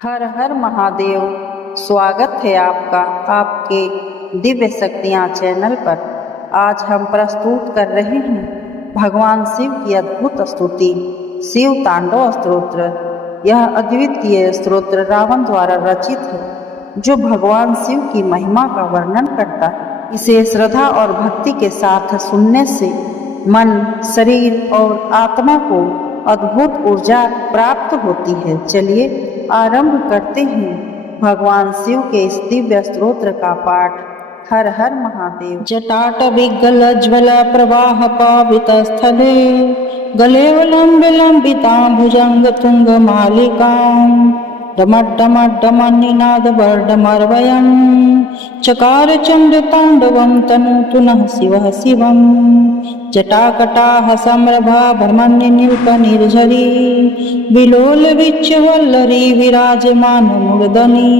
हर हर महादेव। स्वागत है आपका आपके दिव्य शक्तियाँ चैनल पर। आज हम प्रस्तुत कर रहे हैं भगवान शिव की अद्भुत स्तुति शिव तांडव स्तोत्र। यह अद्वितीय स्तोत्र रावण द्वारा रचित है जो भगवान शिव की महिमा का वर्णन करता है। इसे श्रद्धा और भक्ति के साथ सुनने से मन, शरीर और आत्मा को अद्भुत ऊर्जा प्राप्त होती है। चलिए आरंभ करते हैं भगवान शिव के इस दिव्य स्तोत्र का पाठ। हर हर महादेव। जटाटविगल ज्वल प्रवाह पावित स्थले गलेवलंबिता भुजंग तुंग मालिकां डमड्डमड्डमन्निनाद वर्डमर्वयं चकार चंद्र तांडवं तनूतु नः शिवः शिवं जटाकटाह समरभा भ्रमण्य नील्प निर्झरी विलोल विच्चवल्लरी विराजमान मूर्धनि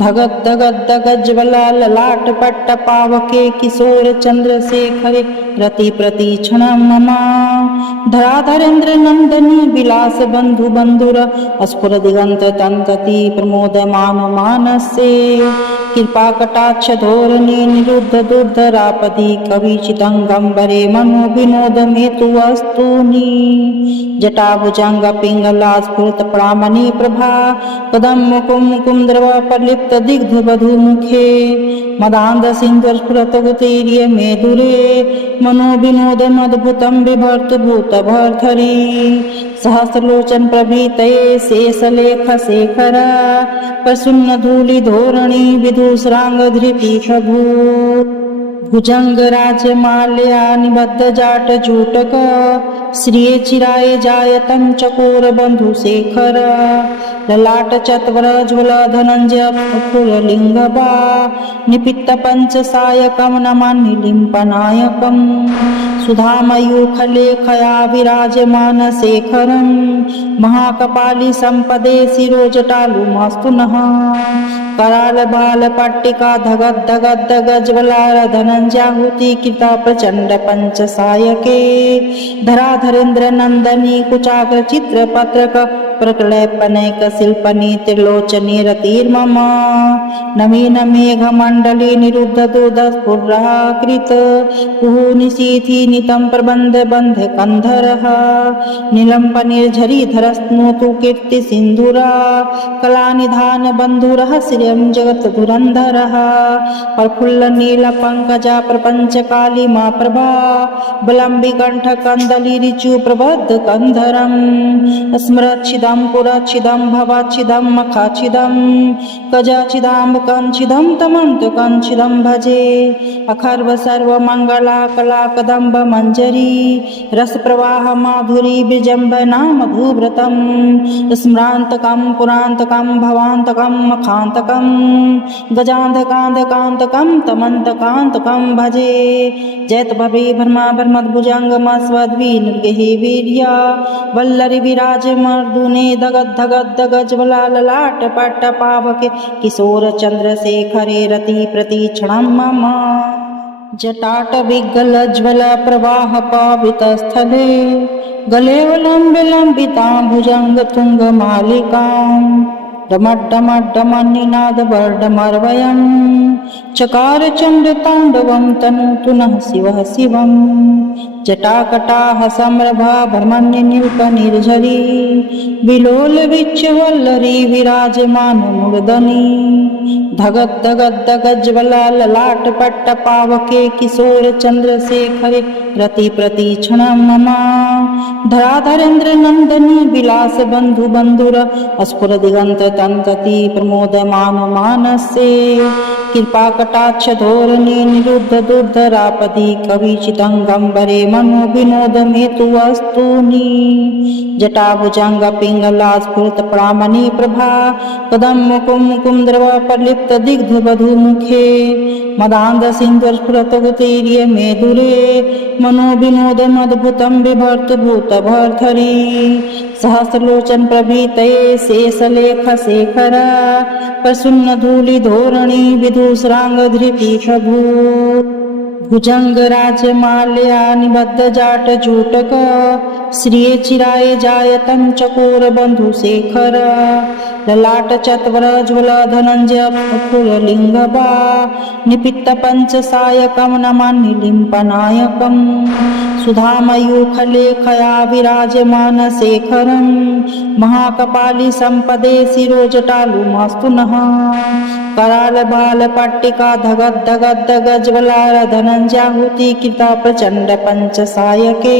धगद धगद धगज्ज्वला ललाट पट्ट पावके किशोर चंद्रशेखरे रति प्रतीक्षणं ममा धराधरेन्द्र नंदनी विलास बंधु बंधुर अस्फुर दिगंत तंतति प्रमोदमान मानसे कृपा कटाक्ष धोरणी निरुद्ध दुर्धरापदी कविचितंगंबरे मनो विनोद मेतु वस्तूनि जटाभुजंग पिंगला स्फुरत प्रामणि प्रभा पदम मुकुम मुकुम द्रव प्रलिप्त दिग्ध बधु मुखे मदांध सिंधु स्फुरत गुतीर्य मेदुरे मनो विनोद अद्भुतम विभर्त भूत भर्धरी सहस्रलोचन प्रभीतये शेषलेख शेखर प्रसन्न धूलि धोरणी विदुषरांग धृपीठ भू भुजंग राजमाल्या निबद्ध जाट जूटक श्रिये चिराय जायतं चकोर बंधु शेखर ललाट चत्वर ज्वल धनंजय फुल लिंगबा निपित्त पंच सायकम नमामि लिंपनायकम सुधामयूख लेखया विराजमान शेखरं महाकपाली संपदे शिरोजटालु मास्तु नः कराल बाल पट्टिका धगद धगद गज्वलार धनंजयाहुति कृता प्रचंड पंच सायके धराधरेन्द्र नंदनी कुचाग्र चित्र पत्रक प्रकलपनैक शिल्पनी त्रिलोचनी रतिर्मम नवीन मेघ मंडली निरुद्ध दुर्धस्फुराकृत कुहुनिशीथि नितं प्रबंध बंध कंधरः नीलंप निर्झरी धरस्नोतु कीर्ति सिंधुरा कला निधान बंधुरः श्रियं जगत धुरंधरः प्रफुल्ल नील पंकजा प्रपंच काली मा प्रभा बलंबि कंठ कंदली ऋचु प्रबद्ध कंधरं स्मरच्छिदं पुरच्छिदं भवाच्छिदं मखाच्छिदं गजाच्छिदं कंच्छिदं तमंत कंच्छिदं भजे अखर्व सर्व मंगला कला कदंब मंजरी रस प्रवाह माधुरी विजंबना मधुव्रतम स्मरांतकं पुरांतकं भवांतकं मखांतकं गजांधकांधकांतकं तमंतकांतकं भजे जयत भवे भर्मा भर्मद्भुजंगमस्वद्वी निर्गहि वीर्या वल्लरी विराज मर्दुने धगद धगद धगज्वला ललाट पट्ट पावके किशोर चंद्रशेखरे रति प्रतीक्षणं मम जटाट विगल ज्वल प्रवाह पावित स्थले गलेवलंबिता भुजंग तुंग मालिकां डमड्डमड्डमन्निनाद वर्डमर्वयं चकार चंद्र तांडवं तनूतु नः शिवः शिवं जटाकटाह समरभा भ्रमण्य नील्प निर्झरी विलोल विच्चवल्लरी विराजमान मूर्धनि धगद धगद धगज्वला ललाट पट्ट पावके किशोर चंद्रशेखरे रति प्रतीक्षणं मम धराधरेन्द्र नंदनी विलास बंधु बंधुर अस्फुर दिगंत तंतति प्रमोदमान मानसे कृपा कटाक्ष धोरणी निरुद्ध दुर्धरापदी कविचितंगंबरे मनो विनोद मेतु वस्तूनि जटाभुजंग पिंगला स्फुरत प्रामणि प्रभा पदम मुकुम मुकुम द्रव प्रलिप्त दिग्ध बधु मुखे मदांध सिंधु स्फुरत गुतीर्य मेदुरे मनो विनोद अद्भुतम विभर्त भूत भर्धरी सहस्रलोचन प्रभीतये शेषलेख शेखर प्रसन्न धूलि धोरणी विदुषरांग धृपीठ भू भुजंग राजमाल्या निबद्ध जाट जूटक श्रिये चिराय जायतं चकोर बंधु शेखर ललाट चत्वर ज्वल धनंजय फुललिंगबा निपित्त पंच सायकम नमामि लिंपनायकम सुधामयूखलेखया विराजमान शेखरं महाकपाली संपदे शिरोजटालुमास्तु नः कराल बाल पट्टिका धगद धगद गज्वलार धनंजाहुति कृता प्रचंड पंच सायके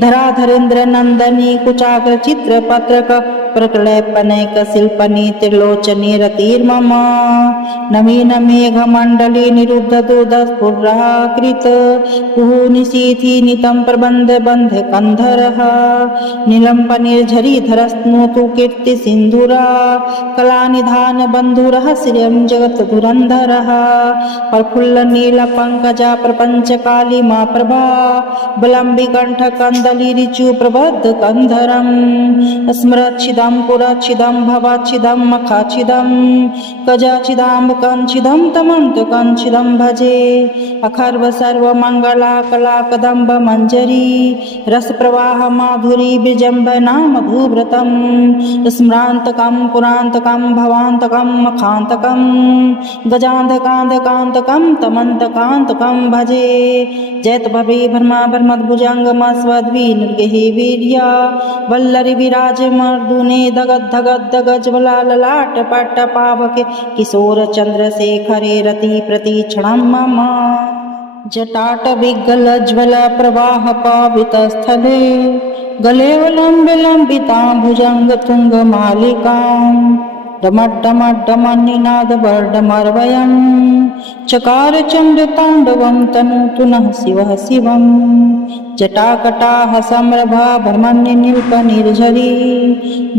धराधरेन्द्र नंदनी कुचाग्र चित्र पत्रक प्रकलयपनैक शिल्पनी त्रिलोचनी रतिर्मम नवीन मेघ मंडली निरुद्ध दुर्धस्फुरः कृत कुहुनिशीथि नितं प्रबंध बंध कंधरः नीलंप निर्झरी धरस्नोतु कीर्ति सिंधुरा कला निधान बंधुरः श्रियं जगत धुरंधरः प्रफुल्ल नील पंकजा प्रपंच काली मा प्रभा बलंबी कंठ कंदली ऋचु प्रबद्ध कंधरम स्मरच्छिदं पुरच्छिदं भवाच्छिदं मखाच्छिदं गजाच्छिदाम्ब कंच्छिदं तमंत कंच्छिदं भजे अखर्व सर्व मंगला कला कदंब मंजरी रस प्रवाह माधुरी बिजंब नाम भूव्रतम स्मरांतकं पुरांतकं भवांतकं मखांतकं गजांधकांधकांतकं तमंतकांतकं भजे जयत भवे भर्मा भर्मद्भुजंगम स्वद्वी निर्गहि वीर्या वल्लरी विराज मर्दुने दगद धगद दगज्वला ललाट पट्ट पावके किशोर चंद्रशेखरे रति प्रतीक्षणं मम जटाट विगल ज्वल प्रवाह पावित स्थले गलेवलंबिता भुजंग तुंग मालिकां डमड्डमड्डमनिनाद वर्डमर्वयं चकार चंड तांडवं तनोतु नः शिवः शिवं जटाकटाह सम्रभा भ्रमण्य नील्प निर्झरी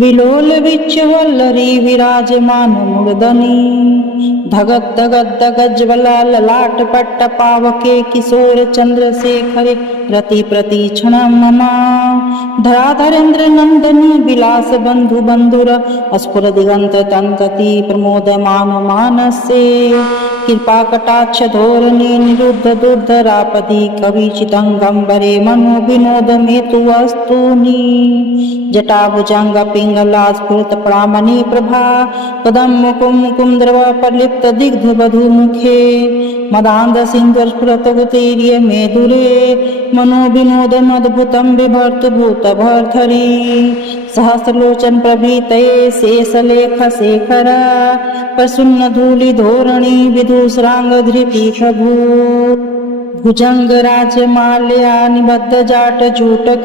विलोल विच्चवल्लरी विराजमान मूर्धनि धगद धगद दगज्वला ललाट पट्ट पावके किशोर चंद्रशेखरे रति प्रतीक्षणं मम धराधरेन्द्र नंदनी विलास बंधु बंधुर अस्फुर दिगंत तंतति प्रमोदमान मानसे कृपा कटाक्ष धोरणी निरुद्ध दुर्धरापदी कविचितंगंबरे मनो विनोद मेतु वस्तूनि जटाभुजंग पिंगला स्फुरत प्रामणि प्रभा कदम मुकुम कुंद्रव प्रलिप्त दिग्ध वधु मुखे मदांध सिंधु स्फुरत गुतीर्य मेदुरे मनो विनोद मद्भुतं बिभर्त भूत भर्धरी सहस्रलोचन प्रभृतये शेषलेख शेखर प्रसन्न धूलि धोरणी विदुषरांग धृति प्रभु भुजंग राजमाल्या निबद्ध जाट जूटक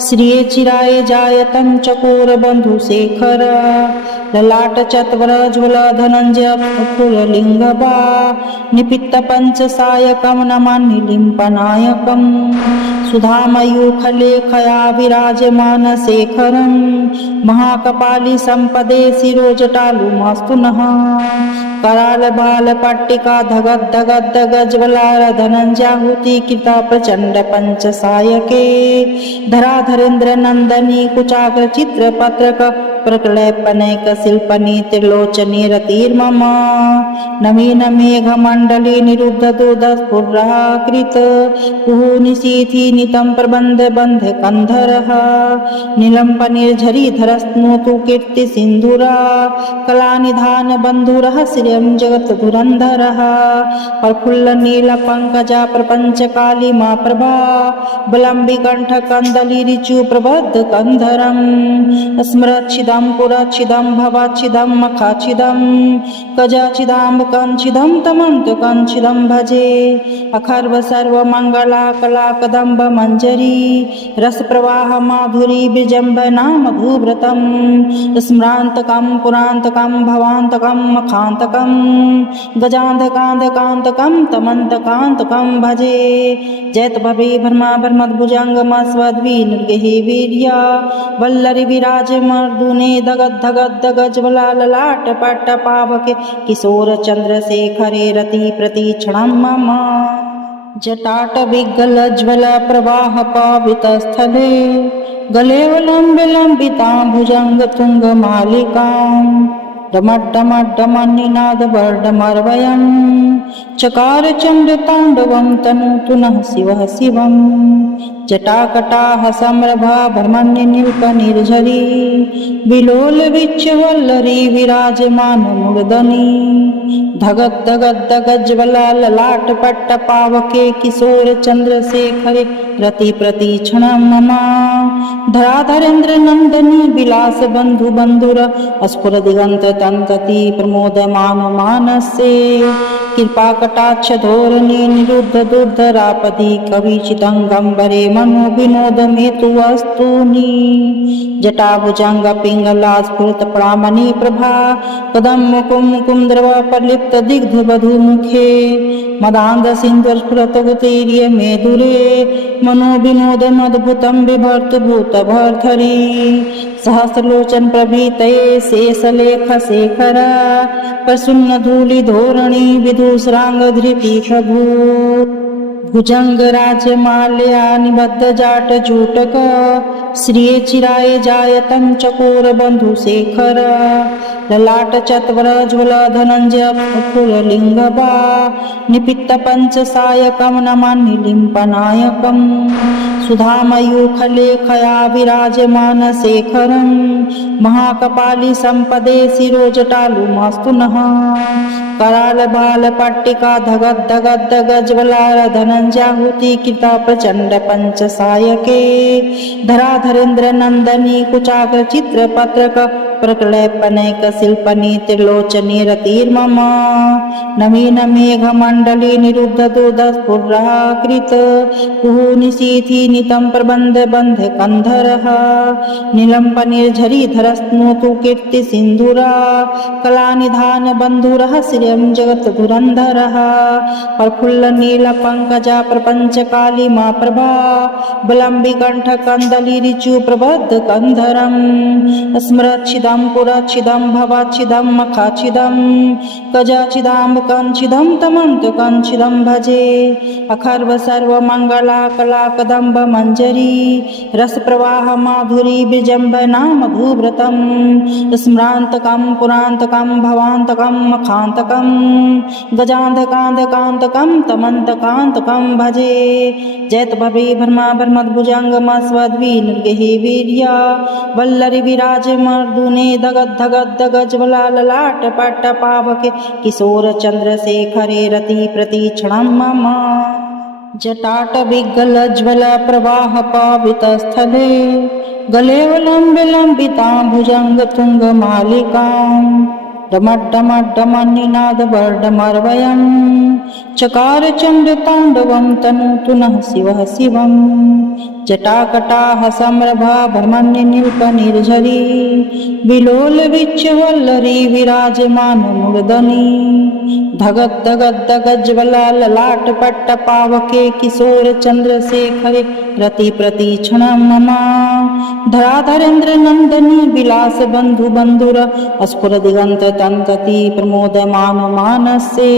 श्रिये चिराय जायतं चकोर बंधु शेखर ललाट चत्वर ज्वल धनंजय फुललिंगबा निपित्त पंच सायकं नमामि लिंपनायकं सुधामयूखलेखया विराजमान शेखरं महाकपाली संपदे शिरोजटालुमास्तु नः कराल बाल पट्टिका धगद धगद गज्वलार धनंजाहुति कृता प्रचंड पंच सायके धराधरेन्द्र नंदनी कुचाग्र चित्र पत्रक प्रकलयपनैक शिल्पनी त्रिलोचनी रतिर्मम नवीन मेघ मंडली निरुद्ध दुर्धस्फुरः कृत कुहुनिशीथि नितं प्रबंध बंध कंधरः नीलंप निर्झरी धरस्नोतु कीर्ति सिंधुरा कला निधान बंधुरः श्रियं जगत धुरंधरः प्रफुल्ल नील पंकजा प्रपंच काली मा प्रभा बलंबी कंठ कंदली ऋचु प्रबद्ध कंधरं स्मरच्छिदं पुरच्छिदं भवाच्छिदं मखाच्छिदं गजाच्छिदाम्ब कंच्छिदं तमंत कंच्छिदं भजे अखर्व सर्व मंगला कला कदंब मंजरी रस प्रवाह माधुरी बिजंब नाम भूव्रतम स्मरांतकं पुरांतकं भवांतकं मखांतकं गजांधकांधकांतकं तमंतकांतकं भजे जयत भवे भर्मा भर्मद्भुजंगम स्वद्वी निर्गहि वीर्या वल्लरी विराज मर्दुने दगद धगद दगज्वला ललाट पट्ट पावके किशोर चंद्रशेखरे रति प्रतीक्षणं मम जटाट विगल ज्वल प्रवाह पावित स्थले गलेवलंबिता भुजंग तुंग मालिकां डमड्डमड्डमन्निनादवर्डमर्वयम् चकार चण्डताण्डवं तनोतु नः शिवः शिवम् जटाकटाः सम्रभा भ्रमण्यनिल्पनिर्झरी विलोलविच्चवल्लरी विराजमानमूर्धनि धगद्धगद्धगज्ज्वला ललाटपट्टपावके किशोर चन्द्रशेखरे रतिप्रतीक्षणं मम धराधरेन्द्र नंदनी विलास बंधु बंधुर अस्फुर दिगंत तंतति प्रमोदमान मानसे कृपा कटाक्ष धोरणी निरुद्ध दुर्धरापदि कविचितंगंबरे मनो विनोद मेतु वस्तूनि जटाभुजंग पिंगला स्फुरत प्रामणि प्रभा कदम मुकुम कुंद्रव प्रलिप्त दिग्ध बधु मुखे मदांध सिंधु स्फुरत गुतीर्य मेदुरे मनो विनोद अद्भुतम विभर्त भूत भर्धरी सहस्रलोचन प्रभीतये शेषलेख शेखर प्रसन्न धूलि धोरणी विदुषरांग धृपीठ भू भुजंग राजमाल्या निबद्ध जाट जूटक श्रिये चिराय जायतं चकोर बंधु शेखर ललाट चत्वर ज्वल धनंजय फुललिंगबा निपित्त पंचसायकं नमामि लिम्पनायकं सुधामयूखलेखया विराजमान शेखरं महाकपाली संपदे शिरोजटालु मास्तु नः कराल बाल पट्टिका धगद धगद धगज्वलार धनंजाहुति कृता प्रचंड पंचसायके धराधरेन्द्र नंदनी कुचाग्र चित्र पत्रक प्रकलपनैक शिल्पनी त्रिलोचनी रतिर्मम नवीन मेघ मंडली निरुद्ध दुर्धस्फुराकृत कुहुनिशीथि नितं प्रबंध बंध कंधरः नीलंप निर्झरी धरस्नोतु कीर्ति सिंधुरा कलानिधान बंधुरः श्रियं जगत धुरंधरः प्रफुल्ल नील पंकजा प्रपंच काली मा प्रभा बलंबि कंठ कंदली ऋचु प्रबद्ध कंधरं स्मरच्छिदं पुरच्छिदं भवाच्छिदं मखाच्छिदं गजाच्छिदं कंच्छिदं तमन्तकंच्छिदं भजे अखर्व सर्व मंगला कला कदम्ब मंजरी रस प्रवाह माधुरी विजंबना मधुव्रतं स्मरान्तकं पुरान्तकं भवान्तकं मखान्तकं गजान्धकान्धकान्तकं तमन्तकान्तकं भजे जयत भवे भर्मा भर्मद्भुजङ्गमस्वद्वी निर्गहि वीर्या वल्लरि विराजमर्दुने धगद धगद धगज्वला ललाट पट्ट पावके किशोर चन्द्रशेखरे रति प्रतीक्षणं मम जटाट विगल ज्वल प्रवाह पावितस्थले गले लंबितां भुजंग तुंग मालिकां डमड्डमड्डमन्निनादवर्डमर्वयं चकार चण्डताण्डवं तनोतु नः शिवः शिवम् जटाकटाः सम्रभा भ्रमण्यनिल्पनिर्झरी विलोलविच्चवल्लरी विराजमानमूर्धनि धगद धगद धगज्वला ललाट पट्ट पावके किशोर चन्द्रशेखरे रति प्रतीक्षणं मम धराधरेन्द्र नंदनी विलास बंधु बंधुर अस्फुर दिगंत तंतति प्रमोदमान मानसे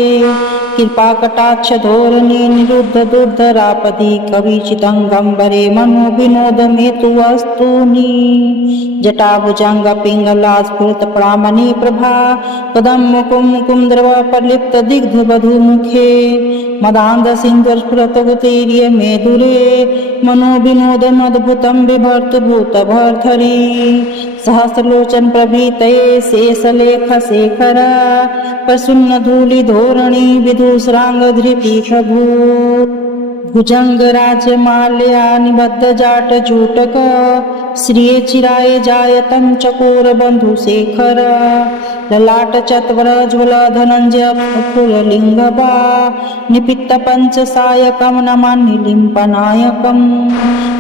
कृपा कटाक्ष धोरणी निरुद्ध दुर्धरापदि कविचितंगंबरे मनो विनोद मेतु वस्तूनि जटाभुजंग पिंगला स्फुरत प्रामणि प्रभा कदम मुकुम कुंद्रव प्रलिप्त दिग्ध बधु मुखे मदांध सिंधु स्फुरत गुतीर्य मेदुरे मनो विनोद अद्भुतं बिभर्त भूत भर्धरी सहस्रलोचन प्रभीतये शेषलेख शेखर प्रसन्न धूलि धोरणी विदुषरांग धृपीठ भू भुजंग राजमाल्या निबद्ध जाट जूटक श्रिये चिराय जायतं चकोर बंधु शेखर ललाट चत्वर ज्वल धनंजय फुललिंगबा निपित्त पंचसायकं नमामि लिम्पनायकं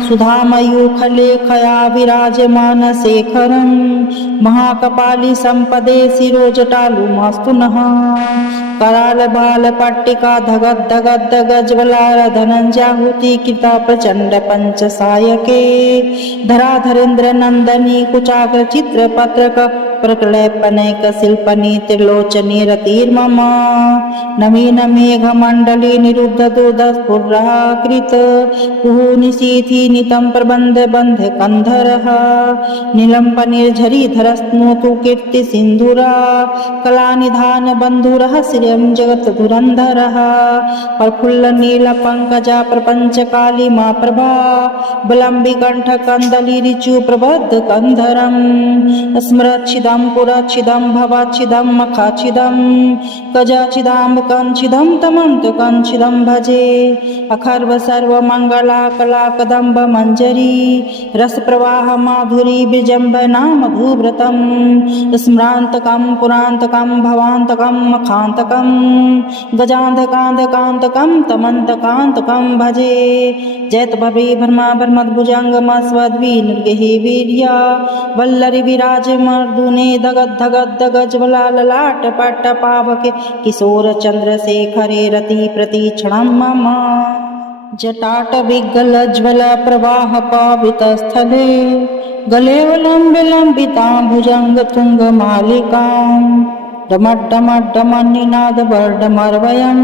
सुधामयूखलेखया विराजमान शेखरं महाकपाली संपदे शिरोजटालु मास्तु नः कराल बाल पट्टिका धगद धगद धगज्वलार धनंजाहुति कृता प्रचंड पंचसायके धराधरेन्द्र नंदनी कुचाग्र चित्र पत्रक प्रकलयपनैक शिल्पनी त्रिलोचनी रतिर्मम नवीन मेघ मंडली निरुद्ध दुर्धस्फुरः कृत कुहूनिशीथि नितं प्रबन्ध बन्ध कंधरः नीलं पनिर्झरी धरस्नोतु कीर्ति सिन्धुरा कलानिधान बन्धुरः श्रियं जगत् धुरन्धरः प्रफुल्ल नील पंकजा प्रपंच काली मा प्रभा बलंबी कंठ कंदली ऋचु प्रबद्ध कंधरम स्मरच्छिदं पुरच्छिदं भवाच्छिदं मखाच्छिदं गजाच्छिदं कंच्छिदं तमन्त कंच्छिदं भजे अखर्व सर्व मंगला कला कदम्ब मंजरी रस प्रवाह माधुरी विजंबना मधुव्रतम स्मरांतकं पुरांतकं भवांतकं मखांतकं गजांधकांधकांतकं तमन्तकांतकं भजे जयत भवे भर्मा भर्मद्भुजंगमस्वद्वी निर्गहि वीर्या वल्लरी विराज मर्दुने दगद धगद दगज्वला ललाट पट्ट पावके किशोर चंद्रशेखरे रति प्रतीक्षणं मम जटाट विगलज्वल प्रवाह पावित स्थले गले लंबिता भुजंग तुंग मालिकां डमड्डमड्डमन्निनाद वर्डमर्वयं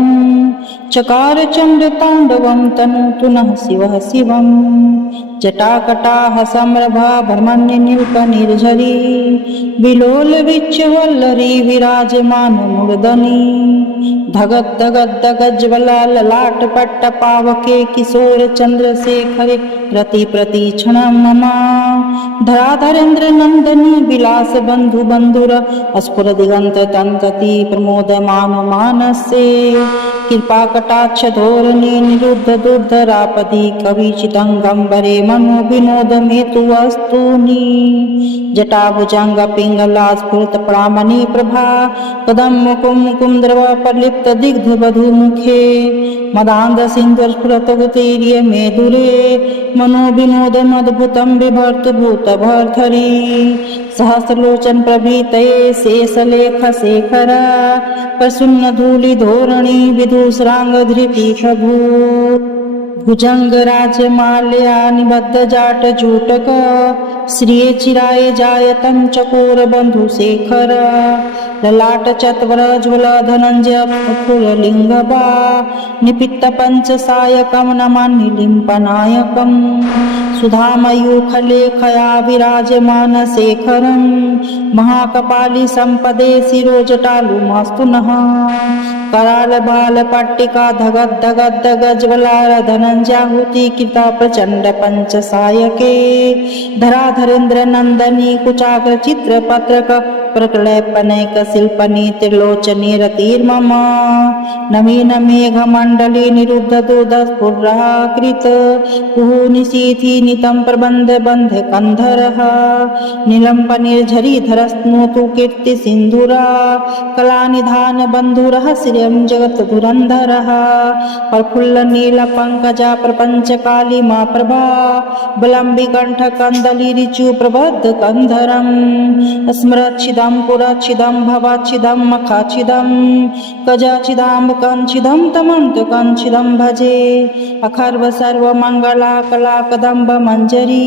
चकार चंड तांडवं तनोतु नः शिवः शिवं जटाकटाह समरभा भ्रमण्य नील्प निर्झरी विलोल विच्चवल्लरी विराजमान मूर्धनि धगद धगद दगज्वला ललाट पट्ट पावके किशोर चंद्रशेखरे रति प्रतीक्षणं मम धराधरेन्द्र नंदनी विलास बंधु बंधुर अस्फुर दिगंत तंतति प्रमोदमान मानसे कृपा कटाक्ष धोरणी निरुद्ध दुर्धरापदी कविचितंगंबरे मनो विनोद मेतु वस्तूनि जटाभुजंग पिंगला स्फुरत प्रामणि प्रभा कदम मुकुम द्रव प्रलिप्त दिग्ध वधु मुखे मदांध सिंधु स्फुरत गुतीर्य मेदुरे मनो विनोद मद्भुतं बिभर्त भूत भर्धरी सहस्रलोचन प्रभृतये शेषलेख शेखर प्रसन्न धूलि धोरणी विदुषरांग धृति प्रभु भुजंग राजमाल्या निबद्ध जाट जूटक श्रिये चिराय जायतं चकोर बंधु शेखर ललाट चत्वर ज्वल धनंजय फुरलिंगबा निपित्त पंच सायकं नमामि लिंपनायकं सुधामयूखलेखया विराजमान शेखरं महाकपाली संपदे शिरोजटालु मास्तु नः कराल बाल पट्टिका धगद धगद दगज्वला धनंजाहुति कृता प्रचंड पंच सायके धराधरेन्द्र नंदनी कुचाग्र चित्र पत्रक प्रकलयपनैक शिल्पनी त्रिलोचनी रतिर्मम नवीन मेघ मंडली निरुद्ध दुर्धस्फुरः कृत कुहूनिशीथि नितं प्रबन्ध बन्ध कंधरः नीलं पनिर्झरी धरस्नोतु कीर्ति सिन्धुरा कलानिधान बन्धुरः श्रियं जगत् धुरन्धरः प्रफुल्ल नील पंकजा प्रपंच काली मा प्रभा बलंबी कंठ कंदली ऋचु प्रबद्ध कंधरं स्मरच्छिदं पुरच्छिदं भवाच्छिदं मखाच्छिदं गजाच्छिदं कंच्छिदं तमन्त कंच्छिदं भजे अखर्व सर्व मंगला कला कदम्ब मंजरी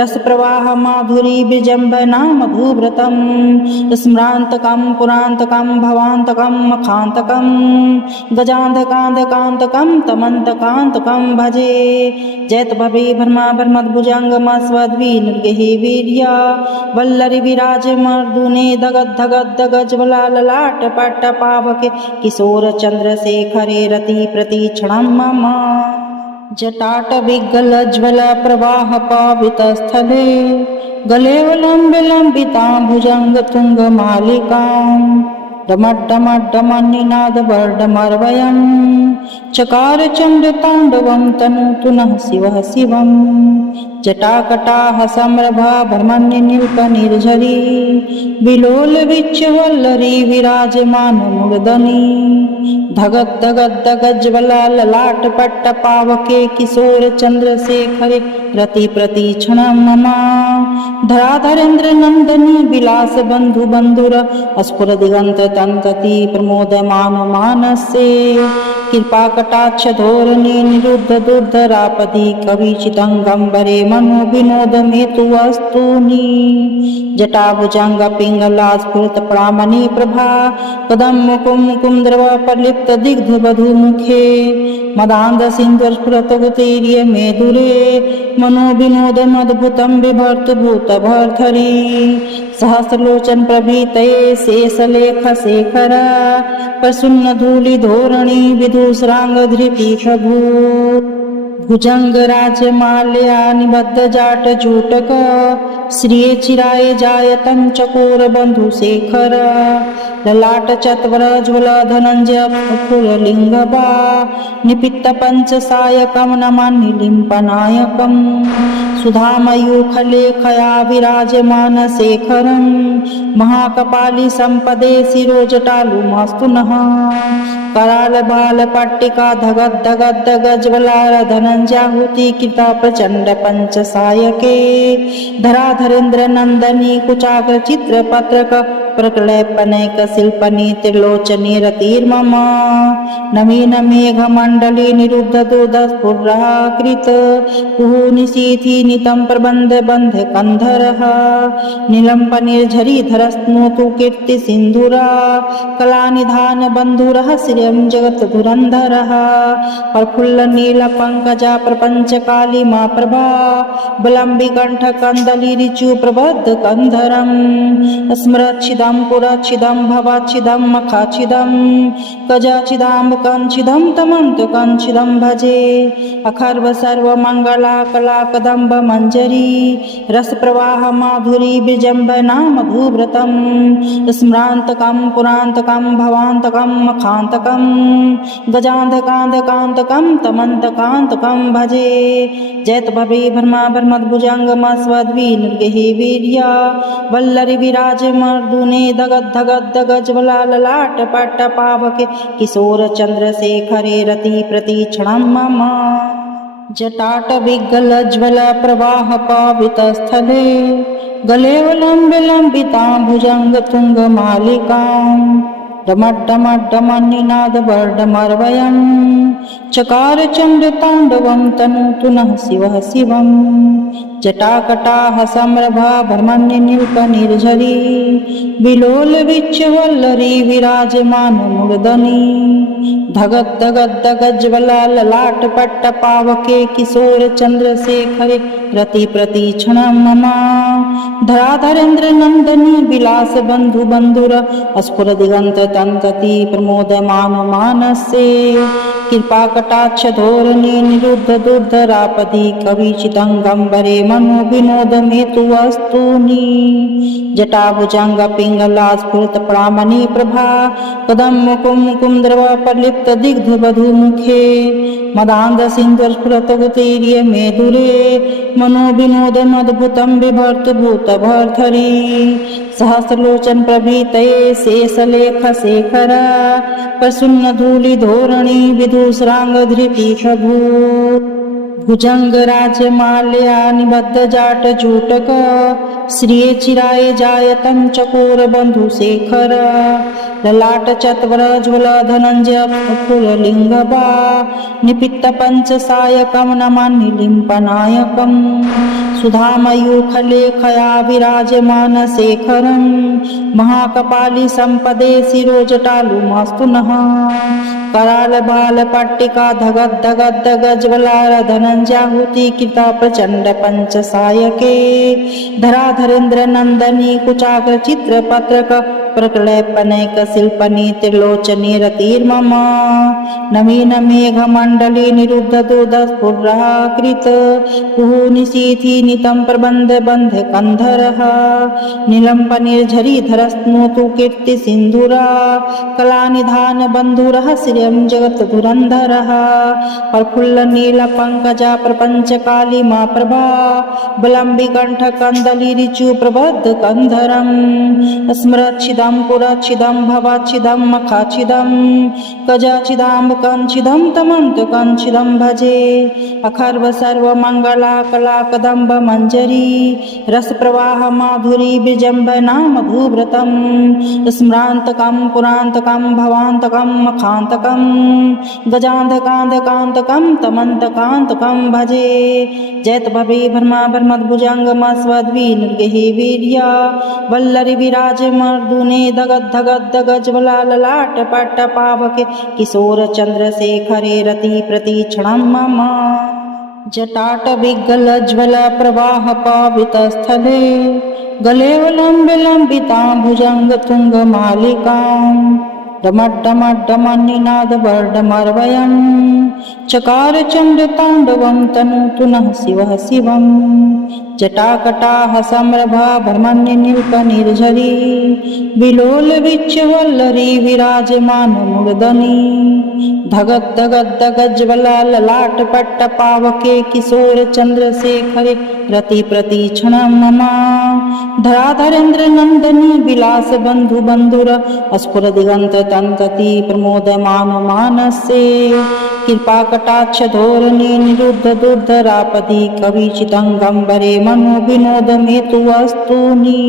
रस प्रवाह माधुरी विजंबना मधुव्रतम स्मरांतकं पुरांतकं भवांतकं मखांतकं गजांधकांधकांतकं तमन्तकांतकं भजे जयत भवे भर्मा भर्मद्भुजंगमस्वद्वी निर्गहि वीर्या वल्लरी विराज मर्दुने दगद धगद दगज्वला ललाट पट्ट पावके किशोर चंद्रशेखरे रति प्रतीक्षणं मम जटाट विगलज्वल प्रवाह पावित स्थले गले लंबिता भुजंग तुंग मालिकां डमड्डमड्डमन्निनाद वर्डमर्वयं चकार चंड तांडवं तनोतु नः शिवः शिवं जटाकटाह समरभा भ्रमण्य नील्प निर्झरी विलोल विच्चवल्लरी विराजमान मूर्धनि धगद धगद दगज्वला ललाट पट्ट पावके किशोर चंद्रशेखरे रति प्रतीक्षणं मम धराधरेन्द्र नंदनी विलास बंधु बंधुर अस्फुर दिगंत तंतति प्रमोदमान मानसे कृपा कटाक्ष धोरणी निरुद्ध दुर्धरापदी कविचितंगंबरे मनो विनोद हेतु वस्तूनि जटाभुजंग पिंगला स्फुरत प्रामणि प्रभा कदम मुकुम कुंद्रव प्रलिप्त दिग्ध बधु मुखे मदांध सिंधु स्फुरत गुतीर्य मेदुरे मनो विनोद अद्भुतम विभर्त भूत भर्धरी सहस्रलोचन प्रभीतये शेषलेख शेखर प्रसन्न धूलि धोरणी विदुषरांग धृति भूत भुजंग राज माल्या निबद्ध जाट जूटक श्रिये चिराय जायतं चकोर बंधु शेखर ललाट चत्वर ज्वल धनंजय फुरलिंगबा निपित्त पंच सायकम नमामि लिंपनायकम सुधामयूखलेखया विराजमान शेखरं महाकपाली संपदे शिरोजटालु मास्तु नः कराल बाल पट्टिका धगद धगद गज्वलार धनंजाहुति कृता प्रचंड पंच सायके धराधरेन्द्र नंदनी कुचाग्र चित्र पत्रक प्रकलयपनैक शिल्पनी त्रिलोचनी रतिर्मम नवीन मेघ मंडली निरुद्ध दुर्धस्फुरकृत कुहुनिशीथि नितं प्रबंध बंध कंधरः नीलंप निर्झरी धरस्नोतु कीर्ति सिंधुरा कलानिधान बंधुरः श्रियं जगत धुरंधरः प्रफुल्ल नील पंकजा प्रपंच काली मा प्रभा बलंबी कंठ कंदली ऋचु प्रबद्ध कंधरम स्मरच्छिदं पुरच्छिदं भवाच्छिदं मखाच्छिदं गजाच्छिदाम्ब कंच्छिदं तमन्त कंच्छिदं भजे अखर्व सर्व मंगला कला कदम्ब मंजरी रस प्रवाह माधुरी विजंबना मधुव्रतम स्मरांतकं पुरांतकं भवांतकं मखांतकं गजांधकांधकांतकं तमंतकांतकं भजे जयत भवे भर्मा भर्मद्भुजंगम स्वद्वी निर्गहि वीर्या वल्लरि विराज मर्दुने धगद धगद गजवला ललाट पट्ट पावके किशोर चंद्रशेखरे रति प्रतीक्षणं मम जटाट विगल ज्वल प्रवाह पावित स्थले गले लंबितां भुजंग तुंग मालिकां डमड्डमड्डमन्निनाद वर्डमर्वयं चकार चंद्र तांडवं तनोतु नः शिवः शिवं जटाकटाह सम्रभा भ्रमण्य नील्प निर्झरी विलोल विच्चवल्लरी विराजमान मूर्धनि धगद धगद गज्वला ललाट पट्ट पावके किशोर चंद्रशेखरे रति प्रतीक्षणं मम धराधरेन्द्र नंदनी विलास बंधु बंधुर अस्फुर दिगंत तंतति प्रमोदमान मानसे कृपा कटाक्ष धोरणी निरुद्ध दुर्धरापदी कविचितंगंबरे मनो विनोद हेतु वस्तूनि जटाभुजंग पिंगला स्फुरत प्रामणि प्रभा कदम मुकुम कुंद्रव प्रलिप्त दिग्ध बधु मुखे मदांध सिंधु स्फुरत गुतीर्य मेदुरे मनो विनोद अद्भुतम विभर्त भूत भर्धरी सहस्रलोचन प्रभीतये शेषलेख शेखर प्रसन्न धूलि धोरणी विदुषरांग धृति भूत भुजंग राज माल्या निबद्ध जाट जूटक श्रिये चिराय जायतं चकोर बंधु शेखर ललाट चत्वर ज्वल धनंजय फुरलिंगबा निपित्त पंच सायकं नमामि लिंपनायकं सुधामयूखलेखया विराजमान शेखरं महाकपाली संपदे शिरोजटालु मास्तु नः कराल बाल पट्टिका धगद धगद गज्वलार धनंजाहुति कृता प्रचंड पंच सायके धराधरेन्द्र नंदनी कुचाग्र चित्र पत्रक प्रकलयपनैक शिल्पनी त्रिलोचनी रतिर्मम नवीन मेघ मंडली निरुद्ध दुर्धस्फुरकृत कुहुनिशीथि नितं प्रबंध बंध कंधरः नीलंप निर्झरी धरस्नोतु कीर्ति सिंधुरा कलानिधान बंधुरः श्रियं जगत धुरंधरः प्रफुल्ल नील पंकजा प्रपंच काली मा प्रभा बलंबी कंठ कंदली ऋचु प्रबद्ध कंधरं स्मरच्छिदं स्मरच्छिदं पुरच्छिदं भवाच्छिदं मखाच्छिदं गजाच्छिदाम्बकञ्छिदं तमन्तकञ्छिदं भजे अखर्व सर्वमङ्गला कलाकदम्ब मञ्जरी रसप्रवाह माधुरी विजम्बनाम भूभृतं स्मरान्तकं पुरान्तकं भवान्तकं मखान्तकं गजान्धकान्धकान्तकं तमन्तकान्तकं भजे जयत भवे भर्मा भर्मद्भुजङ्गमस्वद्वी निर्गहि वीर्या वल्लरि विराजमर्दुने दगद् धगद् दगज्ज्वला ललाट पट्ट पावके किशोर चन्द्रशेखरे रति प्रतीक्षणं मम जटाटविगलज्ज्वल प्रवाह पावितस्थले गलेवलम्बितां भुजङ्गतुङ्गमालिकां डमड्डमड्डमन्निनादवर्डमर्वयं चकार चण्डताण्डवं तनोतु नः शिवः शिवं जटाकटाः सम्रभा भ्रमण्यनील्पनिर्झरी विलोलविच्चवल्लरी विराजमानमूर्धनि धगद्दगद्दगज्ज्वला ललाटपट्टपावके किशोर चन्द्रशेखरे रति प्रतीक्षणं मम धराधरेन्द्रनन्दनी विलास बन्धु बन्धुर स्फुरदिगन्त तन्तति प्रमोदमान मानसे कृपा कटाक्ष धोरणी निरुद्ध दुर्धरापदि कविचितंगम्बरे मनो विनोद मेतु वस्तूनि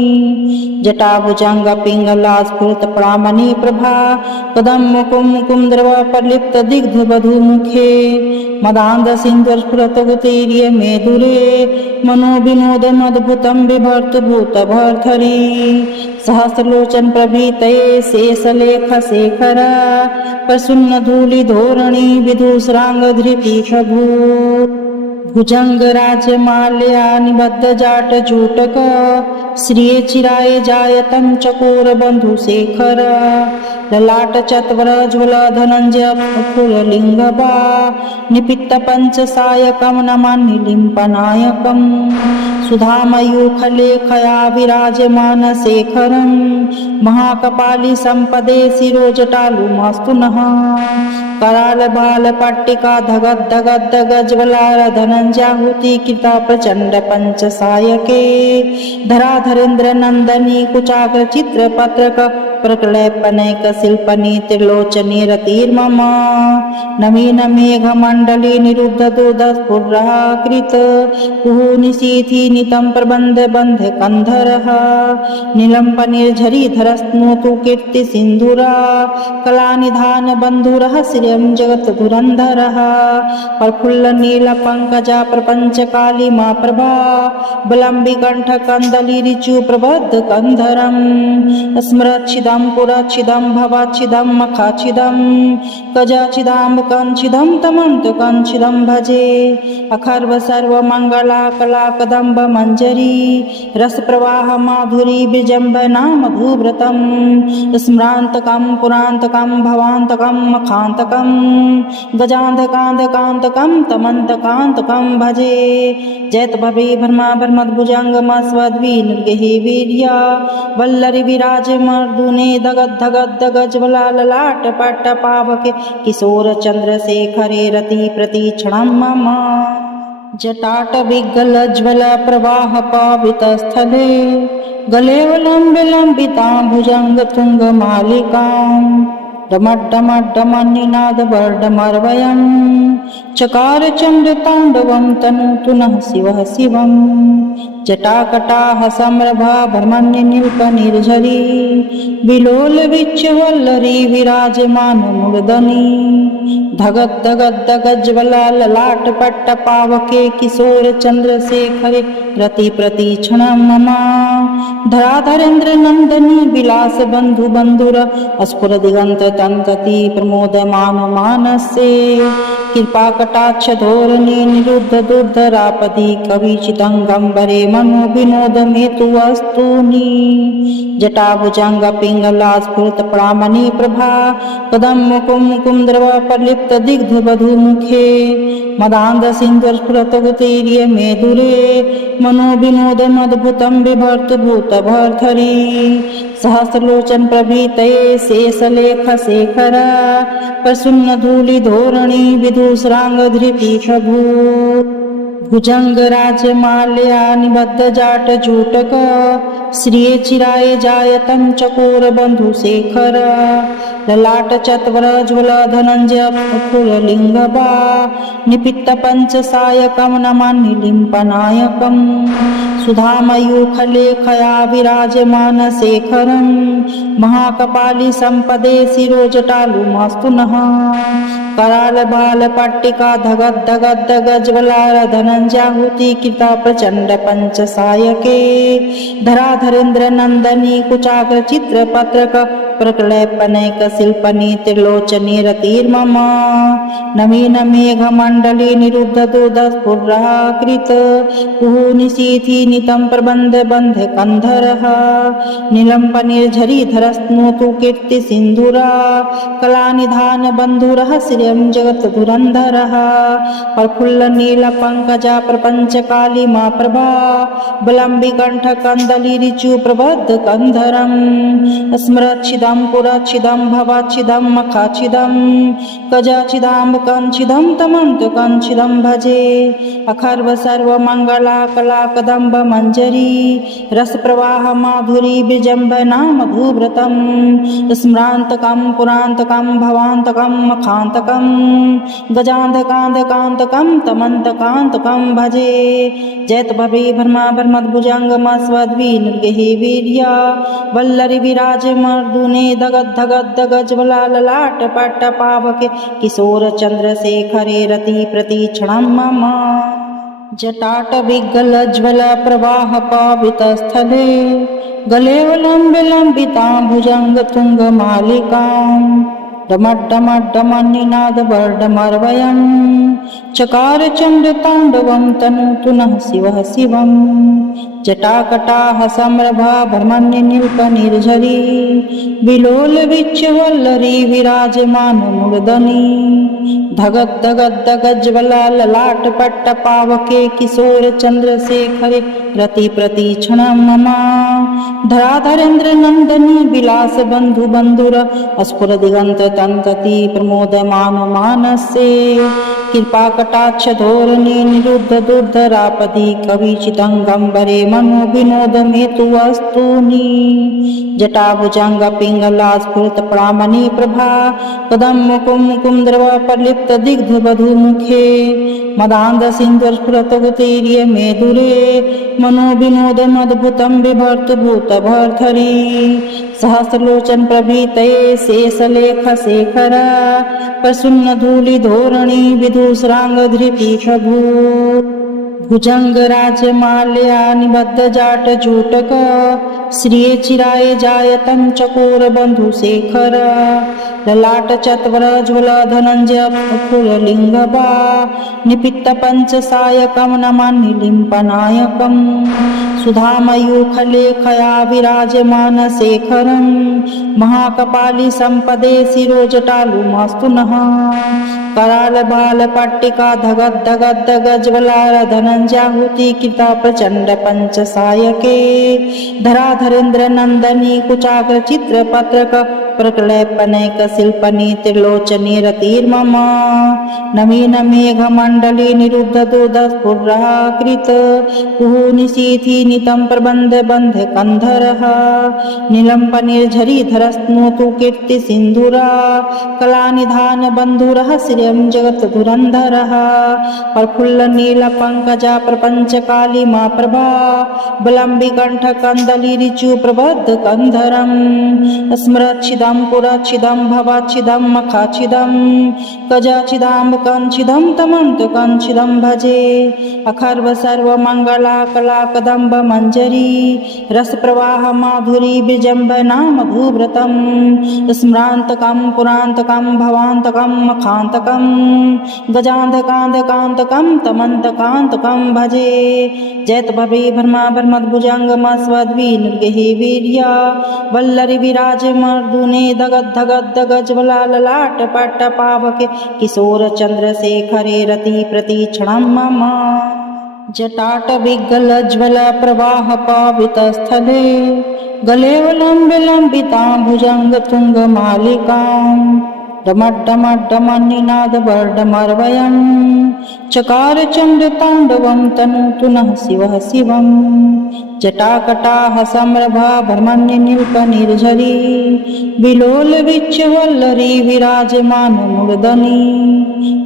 जटाभुजंग पिंगला स्फुरत प्रामणि प्रभा कदम मुकुम मुकुंद्रव प्रलिप्त दिग्ध बधु मुखे मदांध सिंधु स्फुरत गुतीर्य मेदुरे मनो विनोद मद्भुतं बिभर्त भूत भर्धरी सहस्रलोचन प्रभीतये शेषलेख शेखर प्रसन्न धूलि धोरणी विदुषरांग धृति प्रभु भुजंग राजमाल्या निबद्ध जाट जूटक श्रिये चिराय जायतं चकोर बंधु शेखर ललाट चत्वर ज्वल धनंजय फुरलिंगबा निपित्त पंचसायकं नमान्निलिम्पनायकं सुधामयूखलेखया विराजमान शेखरं महाकपाली संपदे शिरोजटालुमास्तु नः कराल बाल पट्टिका धगद् धगद् गज्ज्वला धनंजाहुति कृता प्रचंड पंचसायके धराधरेन्द्र नंदनी कुचाग्र चित्र पत्रक प्रकलयपनैक शिल्पनी त्रिलोचनी रतिर्मम नवीन मेघ मंडली निरुद्ध दुर्धस्फुरः कृत कुहूनिशीथि नितं प्रबन्ध बन्ध कंधरः नीलंप निर्झरी धरस्नोतु कीर्ति सिंधुरा कलानिधान बन्धुरः श्रियं जगत् धुरन्धरः प्रफुल्ल नील पंकजा प्रपंच काली मा प्रभा बलंबि कंठ कंदली ऋचु प्रबद्ध कंधरं स्मरच्छिदं पुरच्छिदं भवाच्छिदं मखाच्छिदं गजाच्छिदाम्बकच्छिदं तमन्तकच्छिदं भजे अखर्व सर्वमङ्गला कलाकदम्ब मञ्जरी रसप्रवाह माधुरी विजम्बनाम भूभृतं स्मरान्तकं पुरान्तकं भवान्तकं मखान्तकं गजान्धकान्धकान्तकं तमन्तकान्तकं भजे जयत भवे भर्मा भर्मद्भुजङ्गमस्वद्वी निर्गहि वीर्या वल्लरि विराजमर्दुने दगद् धगद् दगज्ज्वला ललाट पट्ट पावके किशोर चन्द्रशेखरे रति प्रतीक्षणं मम जटाटविगलज्ज्वल प्रवाह पावितस्थले गलेवलम्बितां भुजङ्गतुङ्गमालिकां डमड्डमड्डमन्निनादवर्डमर्वयं चकार चण्डताण्डवं तनोतु नः शिवः शिवं जटाकटाः सम्रभा भ्रमण्यनील्पनिर्झरी विलोलविच्चवल्लरी विराजमानमूर्धनि धगद् धगद् दगज्ज्वला ललाटपट्टपावके किशोर चन्द्रशेखरे रति प्रतीक्षणं मम धराधरेन्द्र नंदनी विलास बंधु बंधुर स्फुरदिगंत तन्तति प्रमोदमान मानसे कृपा कटाक्ष धोरणी निरुद्ध दुर्धरापदि कविचितंगम्बरे मनो विनोद मेतु वस्तूनि जटाभुजंग पिंगला स्फुरत प्रामणि प्रभा कदम मुकुम मुकुंद्रव प्रलिप्त दिग्ध बधु मुखे मदांध सिंधु स्फुरत गुतीर्य मेदुरे मनो विनोद मद्भुतं बिभर्त भूत भर्धरी सहस्रलोचन प्रभीतये शेषलेख शेखर प्रसन्न धूलि धोरणी विदुषरांग धृति प्रभु भुजङ्गराजमाल्या निबद्धजाटजूटक श्रिये चिराय जायतं चकोरबन्धुशेखर ललाटचत्वरज्वल धनञ्जय फुरलिङ्गबा निपित्तपञ्चसायकं नमान्निलिम्पनायकम् सुधामयूखलेखया विराजमानशेखरं महाकपाली सम्पदे शिरोजटालुमास्तु नः करालबालपट्टिका धगद्धगद्धगज्वलार धनञ्जयाहुति कृता प्रचण्ड पञ्चसायके धराधरेन्द्र नन्दनी कुचाग्र चित्रपत्रक प्रकलयपनैक शिल्पनी त्रिलोचनी रतिर्मम नवीन मेघमण्डली निरुद्ध दुर्धस्फुरकृत कुहूनिशीथि नितं प्रबन्ध बन्ध कन्धरः निलम्पनिर्झरीधरस्नोतु कीर्ति सिन्धुरा कलानिधान बन्धुरः श्रियं जगत्धुरन्धरः प्रफुल्ल नीलपङ्कजा प्रपञ्च कालिमा प्रभा बलम्बिकण्ठ कन्दली ऋचु प्रबद्ध कन्धरं स्मरच्छिदं पुरच्छिदं भवाच्छिदं मखाच्छिदं गजाच्छिदाम्बकञ्छिदं तमन्तकञ्छिदं भजे अखर्व सर्वमङ्गला कला कदम्ब मञ्जरी रसप्रवाह माधुरी विजम्बना मधुव्रतं स्मरान्तकं पुरान्तकं भवान्तकं मखान्तकं गजान्धकान्धकान्तकं तमन्तकान्तकं भजे जयत भवे भर्मा भर्मद्भुजङ्गमस्वद्वी निर्गहि वीर्या वल्लरी विराजमर्दुने दगद्धगद्धगज्वला ललाट पट्ट पावके किशोर चन्द्रशेखरे रति प्रतीक्षणं मम जटाट विगलज्वल प्रवाह पावितस्थले गलेवलम्बितां भुजङ्गतुङ्गमालिकां डमड्डमड्डमन्निनादवर्डमर्वयं चकार चण्डताण्डवं तनोतु नः शिवः शिवं जटाकटाः सम्रभा भ्रमण्यनिल्पनिर्झरी विलोलविच्चवल्लरी विराजमानमूर्धनि धगद्धगद्धगज्वला ललाटपट्टपावके किशोर चन्द्रशेखरे रति प्रतीक्षणं मम धराधरेन्द्र नन्दनी विलास बन्धु बन्धुर अस्फुर दिगन्त तन्तति प्रमोदमान मानसे कृपा कटाक्ष धोरणे निरुद्ध दुर्धरापदि कविचितंगंबरे मनो विनोद मेतु वस्तूनि जटाभुजंग पिंगला स्फुरत प्रामणि प्रभा कदम मुकुम कुंद्रव प्रलिप्त दिग्ध वधु मुखे मदांध सिंधु स्फुरत गुतीर्य मेदुरे मनो विनोद मद्भुतं बिभर्त भूत भर्धरी सहस्रलोचन प्रभृतये शेषलेख शेखर प्रसन्न धूलि धोरणी विदुषरांग धृति प्रभु भुजंग राजमाल्या निबद्ध जाट जूटक श्रिये चिराय जायतं चकोर बन्धुशेखर ललाट चत्वरज्वल धनञ्जय फुरलिङ्गबा निपित्त पञ्चसायकं नमान्निलिम्पनायकं सुधामयूखलेखया विराजमानशेखरं महाकपाली सम्पदे शिरोजटालुमास्तु नः करालबालपट्टिका धगद्धगद्धगज्वलार धनञ्जयाहुति कृता प्रचण्ड पञ्चसायके धराधरेन्द्र नन्दनी कुचाग्र चित्रपत्रक प्रकलयपनैक शिल्पनी त्रिलोचनी रतिर्मम नवीन मेघमण्डली निरुद्ध दुर्धस्फुरकृत कुहूनिशीथि नितं प्रबन्ध बन्ध कन्धरः निलम्पनिर्झरीधरस्नोतु कीर्ति सिन्धुरा कलानिधान बन्धुरः श्रियं जगत्धुरन्धरः प्रफुल्ल नीलपङ्कजा प्रपञ्च कालिमा प्रभा बलम्बिकण्ठ कन्दली ऋचु प्रबद्ध कन्धरं स्मरच्छिदं पुरच्छिदं भवाच्छिदं मखाच्छिदं गजाच्छिदाम्बकञ्छिदं तमन्तकञ्छिदं भजे अखर्व सर्वमङ्गला कला कदम्ब मञ्जरी रसप्रवाह माधुरी विजम्बना मधुव्रतं स्मरान्तकं पुरान्तकं भवान्तकं मखान्तकं गजान्धकान्धकान्तकं तमन्तकान्तकं भजे जयत भवे भर्मा भर्मद्भुजङ्गमस्वद्वी निर्गहि वीर्या वल्लरी विराजमर्दुने दगद्धगद्धगज्वला ललाट पट्ट पावके किशोर चन्द्रशेखरे रति प्रतीक्षणं मम जटाट विगलज्वल प्रवाह पावितस्थले गलेवलम्बितां भुजङ्गतुङ्गमालिकां डमड्डमड्डमनिनादवर्डमर्वयं चकार चण्डताण्डवं तनोतु नः शिवः शिवं जटाकटाः सम्रभा भ्रमण्यनील्पनिर्झरी विलोलविच्चवल्लरी विराजमानमूर्धनि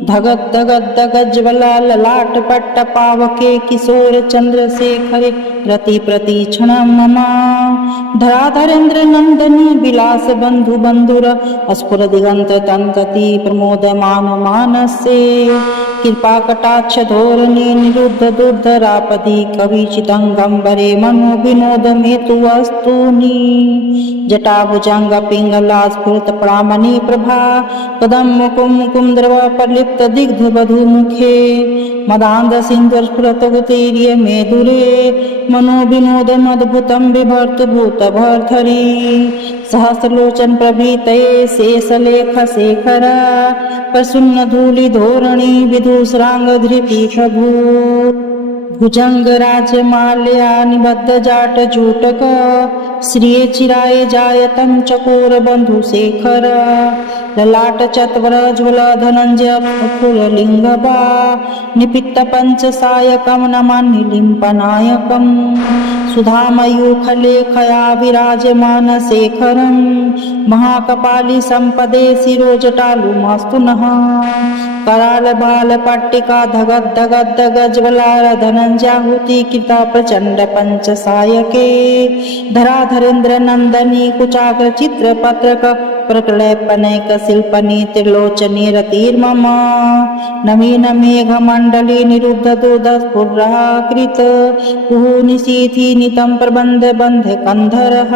धगद्धगद्धगज्ज्वला ललाटपट्टपावके किशोर चन्द्रशेखरे रतिप्रतीक्षणं मम धराधरेन्द्र नंदनी विलास बंधु बंधुर स्फुरदिगंत तंतति प्रमोदमान मानसे कृपा कटाक्ष धोरणी निरुद्ध दुर्धरापदि कविचितंगंबरे मनो विनोद मेतु वस्तूनि जटाभुजंग पिंगला स्फुरत प्रामणि प्रभा कदम मुकुम मुकुम द्रव प्रलिप्त दिग्ध वधु मुखे मदांध सिंधुर स्फुरत गुतीर्य मेदुरे मनो विनोद अद्भुतम बिभर्त भूत भर्धरी सहस्रलोचन प्रभृतये शेषलेख शेखर प्रसन्न धूलि धोरणी विदुषरांग धृति प्रभु भुजंग राजमाल्या निबद्ध जाट जूटक श्रिये चिराय जायतं चकोर बंधु शेखर ललाट चत्वर ज्वल धनंजय फुरलिंगबा निपित्त पंचसायकं नमामि लिम्पनायकं सुधामयूखलेखया विराजमान शेखरं महाकपाली संपदे शिरोजटालुमास्तु नः कराल बाल पट्टिका धगद धगद धगज्वलार धनंजाहुति कृता प्रचंड पंचसायके धराधरेन्द्र नंदनी कुचाग्र चित्र पत्रक प्रकलयपनैक शिल्पनी त्रिलोचनी रतिर्मम नवीन मेघ मंडली निरुद्ध दुर्धस्फुराकृत कुहुनिशीथि नितं प्रबंध बंध कंधरः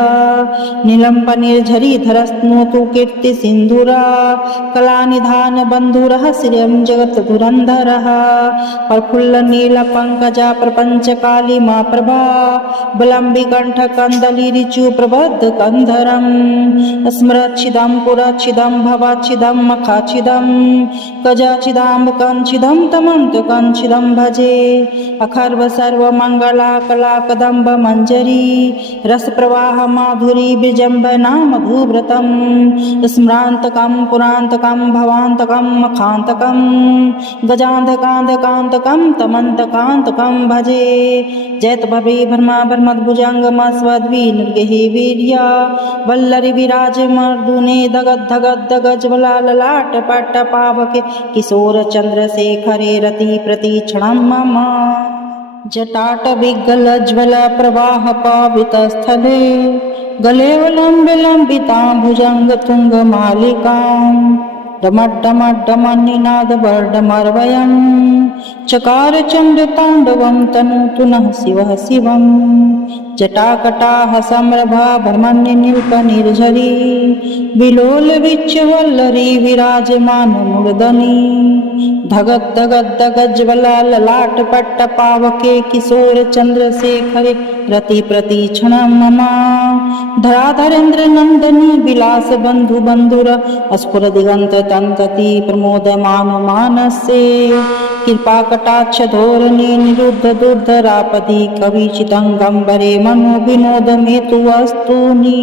नीलंप निर्झरी धरस्नोतु कीर्ति सिंधुरा कला निधान बंधुरः श्रियं जगत धुरंधरः प्रफुल्ल नील पंकजा प्रपंच काली मा प्रभा बलंबि कंठ कंदली ऋचु प्रबद्ध कंधरं स्मरच्छिदं पुरच्छिदं भवाच्छिदं मखाच्छिदं गजाच्छिदाम्ब कंच्छिदं तमन्त कंच्छिदं भजे अखर्व सर्व मंगला कला कदम्ब मंजरी रस प्रवाह माधुरी बिजंब नाम भूव्रतं स्मरान्तकं पुरान्तकं भवान्तकं मखान्तकं गजान्धकान्धकान्तकं तमन्तकान्तकं भजे जयत भवे भर्मा भर्मद्भुजङ्गमस्वद्वी निर्गहि वीर्या वल्लरी विराजमर्दुने दगद्धगद्धगज्ज्वला ललाट पट्टपावके किशोर चन्द्रशेखरे रति प्रतीक्षणं मम जटाट विगलज्ज्वल प्रवाह पावितस्थले गले लम्बितां भुजंग तुंग मालिकां डमड्डमड्डमनिनादवर्डमर्वयं चकार चण्डताण्डवं तनोतु नः शिवः शिवं जटाकटाः सम्रभा भ्रमण्यनील्पनिर्झरी विलोलविच्चवल्लरी विराजमानमूर्धनि धगद्धगद्धगज्ज्वला ललाटपट्टपावके किशोर चन्द्रशेखरे रतिप्रतीक्षणं मम धराधरेन्द्र नंदनी विलास बंधु बंधुर स्फुरदिगंत तंतति प्रमोदमान मानसे कृपा कटाक्ष धोरणी निरुद्ध दुर्धरापदि कविचितंगंबरे मनो विनोद मेतु वस्तूनि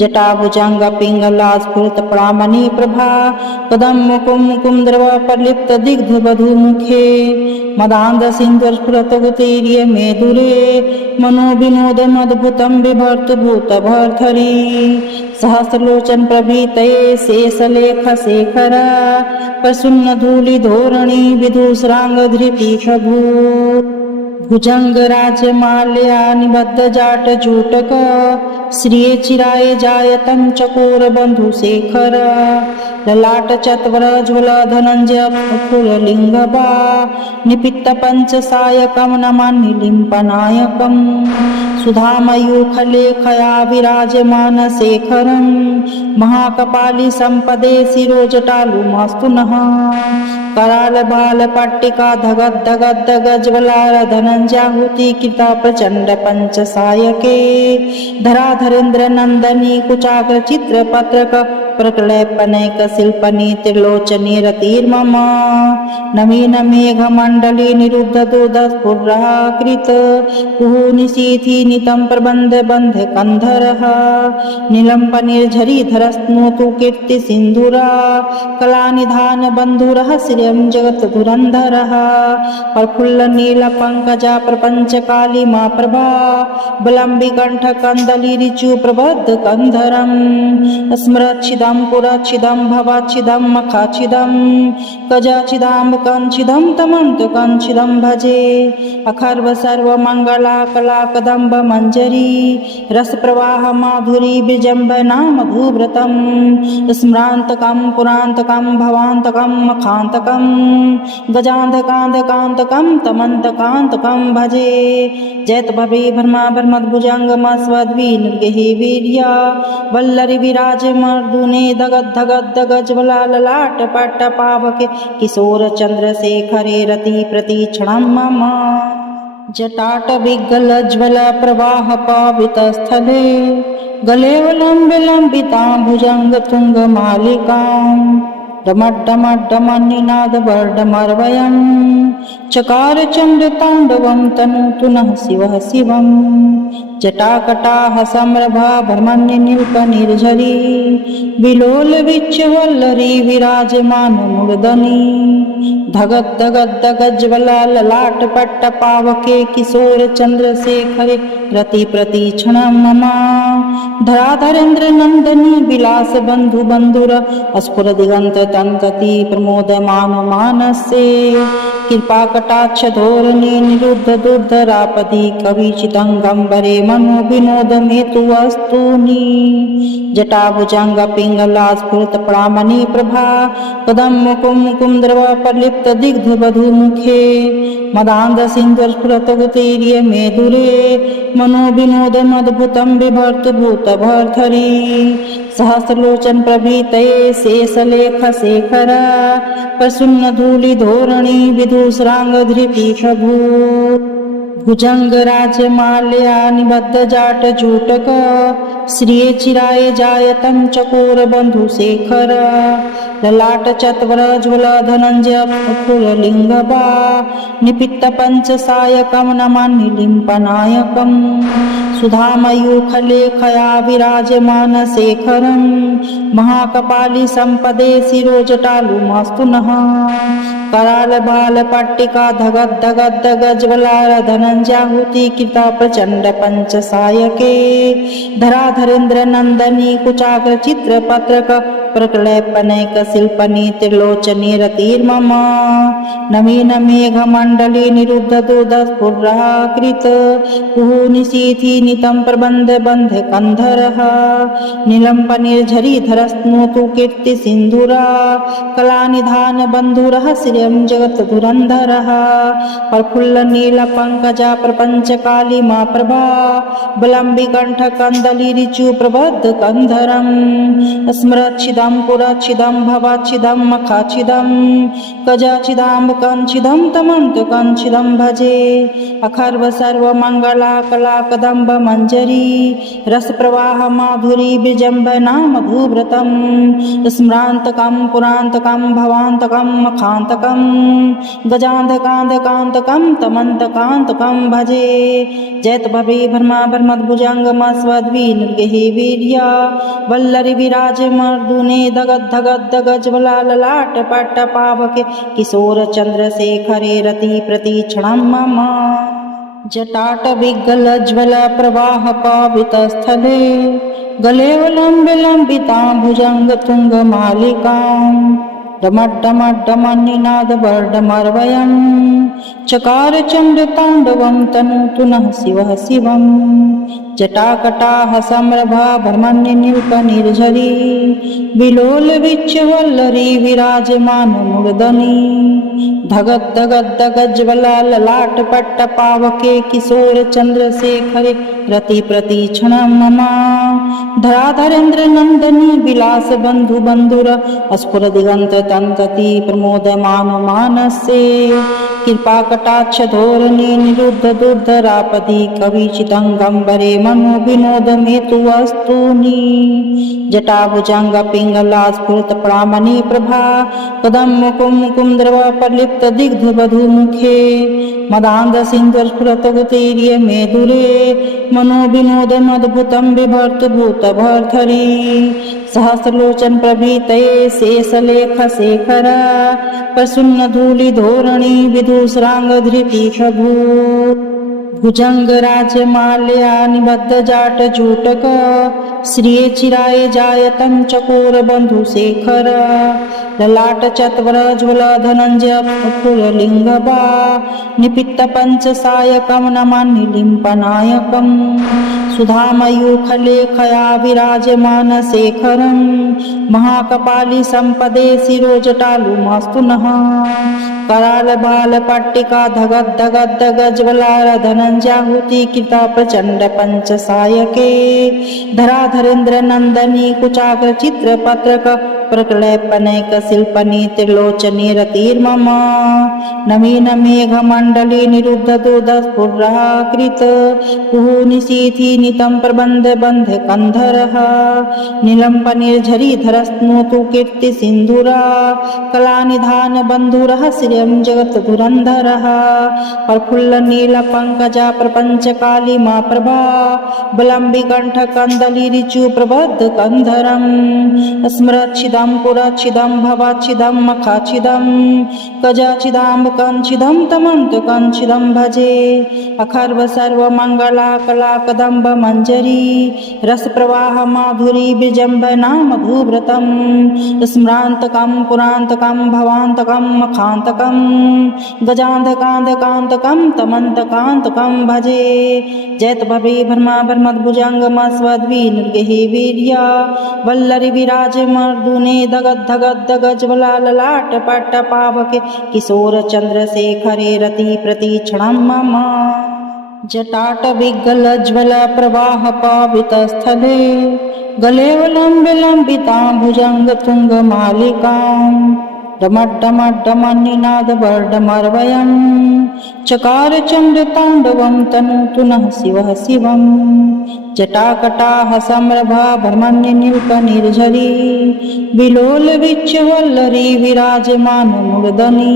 जटाभुजंग पिंगला स्फुरत प्रामणि प्रभा कदम मुकुम मुकुम द्रव प्रलिप्त दिग्ध वधु मुखे मदांध सिंधुर स्फुरत गुतीर्य मेदुरे मनो विनोद अद्भुतं बिभर्त भूत भर्धरी सहस्रलोचन प्रभृतये शेषलेख शेखर प्रसन्न धूलि धोरणी विदुषरांग धृति प्रभु भुजंग राजमाल्या निबद्ध जाट जूटक श्रिये चिराय जायतं चकोर बंधु शेखर ललाट चत्वर ज्वल धनंजय फुरलिंगबा निपित्त पंचसायकं नमामि लिम्पनायकं सुधामयूखलेखया विराजमान शेखरं महाकपाली संपदे शिरोजटालुमास्तु नः कराल बाल पट्टिका धगद धगद गज्ज्वला धनंजाहुति कृता प्रचंड पंचसायके धराधरेन्द्र नंदनी कुचाग्र चित्र पत्रक प्रकलयपनैक शिल्पनी त्रिलोचनी रतिर्मम नवीन मेघ मंडली निरुद्ध दुर्धस्फुरः कृत कुहूनिशीथि नितं प्रबन्ध बन्ध कंधरः नीलम्पनिर्झरी धरस्नोतु कीर्ति सिन्धुरा कलानिधान बन्धुरः श्रियं जगत् धुरन्धरः प्रफुल्ल नील पंकजा प्रपंच काली मा प्रभा बलंबी कंठ कंदली ऋचु प्रबद्ध कंधरम स्मरच्छिदं पुरच्छिदं भवाच्छिदं मखाच्छिदं कजाच्छिदाम्ब कंच्छिदं तमन्त कंच्छिदं भजे अखर्व सर्व मंगला कला कदम्ब मंजरी रस प्रवाह माधुरी बिजंब नाम भूव्रतम स्मरांतकं पुरांतकं भवांतकं मखांतकं गजांधकांधकांतकं तमंतकांतकं भजे जयत भवे भर्मा भर्मद्भुजंगम स्वद्वी निर्गहि वीर्या वल्लरी विराज मर्दुने दगद धगद दगज ललाट पट्ट पावके किशोर चंद्रशेखरे रति प्रतीक्षणं मम जटाट विगल ज्वल प्रवाह पावित स्थले गलेवलंबिता भुजंग तुंग मालिकां डमड्डमड्डमन्निनाद वर्डमर्वयं चकार चंद्र तांडवं तनूतु नः शिवः शिवं जटाकटाह सम्रभा भ्रमण्य नील्प निर्झरी विलोल विच्चवल्लरी विराजमान मूर्धनि धगद धगद दगज्वला ललाट पट्ट पावके किशोर चंद्रशेखरे रति प्रतीक्षणं मम धराधरेन्द्र नंदनी विलास बंधु बंधुर अस्फुर दिगंत तंतति प्रमोदमान मानसे कृपा कटाक्ष धोरणी निरुद्ध दुर्धरापदी कविचितंगंबरे मनो विनोद मेतु वस्तूनि जटाभुजंग पिंगला स्फुरत प्रामणि प्रभा कदम मुकुम कुंद्रव प्रलिप्त दिग्ध वधु मुखे मदांध सिंधु स्फुरत गुतीर्य मेदुरे मनो विनोद मद्भुतं बिभर्तु भूत भर्धरी सहस्रलोचन प्रभृतये शेषलेख शेखर प्रसन्न धूलि धोरणी विदुषरांग धृति प्रभु भुजंग राजमाल्या निबद्ध जाट जूटक श्रिये चिराय जायतं चकोर बंधु शेखर ललाट चत्वर ज्वल धनंजय फुरलिंगबा निपित्त पंच सायकं नमामि लिंपनायकं सुधामयूखलेखया विराजमान शेखरं महाकपाली संपदे शिरोजटालु मास्तु नः कराल बाल पट्टिका धगद धगद दगज्वलार धनंजाहुति कृता प्रचंड पंच सायके धराधरेन्द्र नंदनी कुचाग्र चित्र पत्रक प्रकलयपनैक शिल्पनी त्रिलोचनी रतिर्मम नवीन मेघ मंडली निरुद्ध दुर्धस्फुरः कृत कुहूनिशीथि नितं प्रबन्ध बन्ध कंधरः नीलम्पनिर्झरी धरस्नोतु कीर्ति सिन्धुरा कलानिधान बन्धुरः श्रियं जगत् धुरन्धरः प्रफुल्ल नील पंकजा प्रपंच काली मा प्रभा बलंबी कंठ कंदली ऋचु प्रबद्ध कंधरं स्मरच्छिदं पुरच्छिदं भवाच्छिदं मखाच्छिदं गजाच्छिदाम्ब कंच्छिदं तमन्त कंच्छिदं भजे अखर्व सर्व मंगला कला कदम्ब मंजरी रस प्रवाह माधुरी बिजंब नाम भूव्रतम स्मरांतकं पुरांतकं भवांतकं मखांतकं गजांधकांधकांतकं तमंतकांतकं भजे जयत भवे भर्मा भर्मद्भुजंगम स्वद्वी निर्गहि वीर्या वल्लरी विराज मर्दुने दगद धगद दगज्वला ललाट पट्ट पावके किशोर चंद्रशेखरे रति प्रतीक्षणं मम जटाट विगल ज्वल प्रवाह पावित स्थले गलेवलंबिता भुजंग तुंग मालिकां डमड्डमड्डमन्निनाद वर्डमर्वयं चकार चंद्र तांडवं तनूतु नः शिवः शिवं जटाकटाह सम्रभा भ्रमण्य नील्प निर्झरी विलोल विच्चवल्लरी विराजमान मूर्धनि धगद धगद दगज्वला ललाट पट्ट पावके किशोर चंद्रशेखरे रति प्रतीक्षणं मम धराधरेन्द्र नंदनी विलास बंधु बंधुर अस्फुर दिगंत तंतति प्रमोदमान मानसे कृपा कटाक्ष धोरणी निरुद्ध दुर्धरापदी कविचिदंगंबरे मनो विनोद मेतु वस्तूनि जटाभुजंग पिंगला स्फुरत प्रामणि प्रभा कदम मुकुम कुंद्रव प्रलिप्त दिग्ध बधु मुखे मदांध सिंधु स्फुरत गुतीर्य मेदुरे मनो विनोदम अद्भुतम बिभर्त भूत भर्धरी सहस्रलोचन प्रभीतये शेषलेख शेखर प्रसन्न धूलि धोरणी विदुषरांग धृति प्रभु भुजंग राज माल्या निबद्ध जाट जूटक श्रिये चिराय जायतं चकोर बंधु शेखर ललाट चत्वर ज्वल धनंजय फुरलिंगबा निपित्त पंच सायकम नमामि लिंपनायकम सुधामयूखलेखया विराजमान शेखरं महाकपाली संपदे शिरोजटालु मास्तु नः कराल बाल पट्टिका धगद धगद गज्वलार धनंजाहुति कृता प्रचंड पंच सायके धराधरेन्द्र नंदनी कुचाग्र चित्र पत्रक प्रकलयपनैक शिल्पनी त्रिलोचनी रतिर्मम नवीन मेघ मंडली निरुद्ध दुर्धस्फुरकृत कुहुनिशीथि नितं प्रबंध बंध कंधरः नीलंप निर्झरी धरस्नोतु कीर्ति सिंधुरा कलानिधान बंधुरः श्रियं जगत धुरंधरः प्रफुल्ल नील पंकजा प्रपंच काली मा प्रभा बलंबि कंठ कंदली ऋचु प्रबद्ध कंधरं स्मरच्छिदं पुरच्छिदं भवाच्छिदं मखाच्छिदं गजाच्छिदां कंच्छिदं तमन्त कंच्छिदं भजे अखर्व सर्व मंगला कला कदंब मंजरी रस प्रवाह माधुरी विजंबना मधुव्रतम स्मरांतकं पुरांतकं भवांतकं मखांतकं गजांधकांधकांतकं तमंतकांतकं भजे जयत भवे भर्मा भर्मद्भुजंगम स्वद्वी निर्गहि वीर्या वल्लरी विराज मर्दुने धगद धगद गज्वला ललाट पट्ट पावके किशोर चंद्रशेखरे रति प्रतीक्षणं मम जटाट विगल ज्वल प्रवाह पावित स्थले गले लंबिता भुजंग तुंग मालिकां डमड्डमड्डमनिनाद वर्डमर्वयं चकार चंद्र तांडवं तनोतु नः शिवः शिवं जटाकटाह सम्रभा भ्रमण्य नील्प निर्झरी विलोल विच्चवल्लरी विराजमान मूर्धनि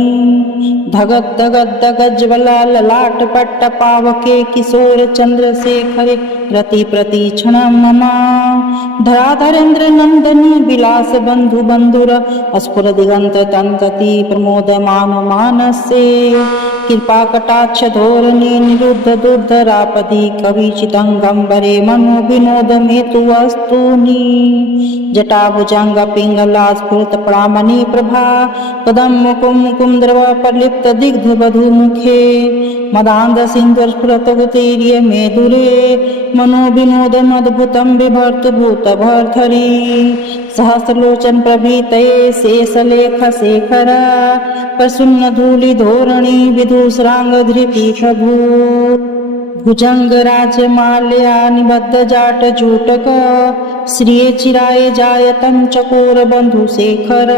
धगद धगद गज्वला ललाट पट्ट पावके किशोर चंद्रशेखरे रति प्रतीक्षणं मम धराधरेन्द्र नंदनी विलास बंधु बंधुर अस्फुर दिगंत तंतति प्रमोदमान मानसे कृपा कटाक्ष धोरणी निरुद्ध दुर्धरापदी कविचिदंगंबरे मनो विनोद मेतु वस्तूनि जटाभुजंग पिंगला स्फुरत प्रामणि प्रभा कदम मुकुम कुंद्रव प्रलिप्त दिग्ध बधु मुखे मदांध सिंधु स्फुरत गुतीर्य मेदुरे मनो विनोदम अद्भुतम बिभर्त भूत भर्धरी सहस्रलोचन प्रभीतये शेषलेख शेखर प्रसन्न धूलि धोरणी विदुषरांग धृति प्रभु भुजंग राज माल्या निबद्ध जाट जूटक श्रिये चिराय जायतं चकोर बंधु शेखर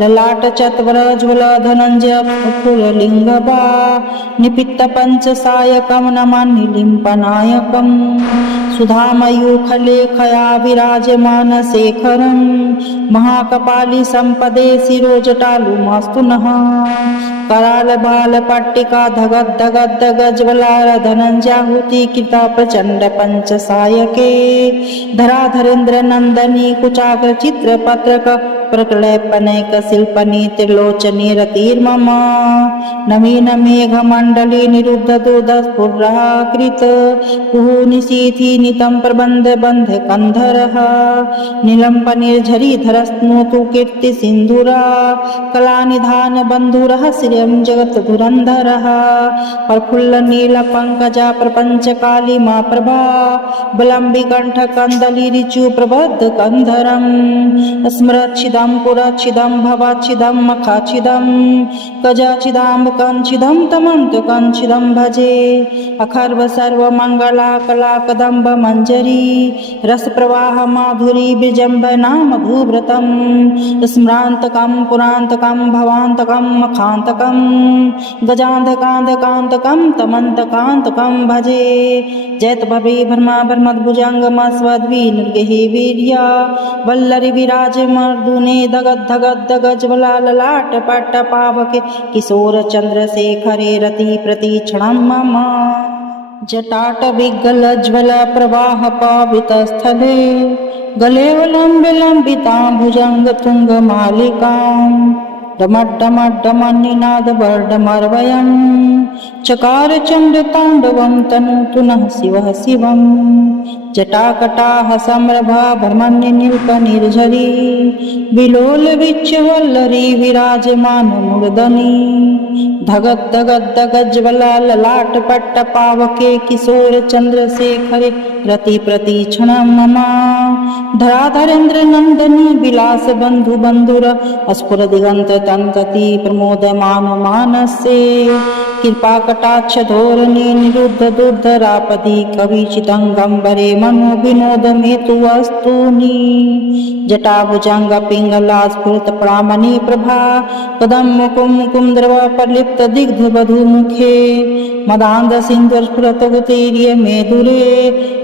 ललाट चत्वर ज्वल धनंजय फुरलिंगबा निपित्त पंच सायकं नमामि लिंपनायकं सुधामयूखलेखया विराजमान शेखरं महाकपाली संपदे शिरोजटालु मास्तु नः कराल बाल पट्टिका धगद धगद गज्वलार धनंजाहुति कृता प्रचंड पंच सायके धराधरेन्द्र नंदनी कुचाग्र चित्र पत्रक प्रकलयपनैक शिल्पनी त्रिलोचनी रतिर्मम नवीन मेघ मंडली निरुद्ध दुर्धस्फुरकृत कुहुनिशीथि नितं प्रबंध बंध कंधरः नीलंप निर्झरी धरस्नोतु कीर्ति सिंधुरा कलानिधान बंधुरः श्रियं जगत धुरंधरः प्रफुल्ल नील पंकजा प्रपंच काली मा प्रभा बलंबि कंठ कंदली ऋचु प्रबद्ध कंधरं स्मरच्छिदं छिदं पुरच्छिदं भवाच्छिदं मखाच्छिदं गजाच्छिदाम्ब कंच्छिदं तमन्तकंच्छिदं भजे अखर्व सर्वमङ्गला कला कदम्ब मञ्जरी रसप्रवाह माधुरी विजम्बनाम भूभृतं स्मरान्तकं पुरान्तकं भवान्तकं मखान्तकं गजान्धकान्धकान्तकं तमन्तकान्तकं भजे जयत भवे भर्मा भर्मद्भुजङ्गमस्वद्वी निर्गहि वीर्या वल्लरी विराजमर्दुने दगद्धगद्धगज्ज्वला ललाट पट्टपावके किशोर चन्द्रशेखरे रति प्रतीक्षणं मम जटाटविगलज्ज्वल प्रवाह पावितस्थले गलेवलम्बिलम्बितां भुजङ्गतुङ्गमालिकां डमड्डमड्डमन्निनादवर्डमर्वयं चकार चण्डताण्डवं तनोतु नः शिवः शिवं जटाकटाः सम्रभा भ्रमण्यनील्पनिर्झरी विलोलविच्चवल्लरी विराजमानमूर्धनि धगद्धगद्धगज्ज्वला ललाटपट्टपावके किशोर चन्द्रशेखरे रतिप्रतीक्षणं मम धराधरेन्द्र नन्दनी विलास बन्धु बन्धुर अस्फुरदिगन्त तन्तति प्रमोदमान मानसे कृपाकटाक्ष धोरणी निरुद्ध दुर्धरापदि कविचितङ्गम्बरे मनो विनोदमेतु वस्तूनि जटाभुजङ्ग पिङ्गला स्फुरत प्रामणि प्रभा कदं मुकुं मुकुन्दर्व प्रलिप्त दिग्ध वधूमुखे मदान्ध सिन्धुस्फुरत गुतीर्य मेदुरे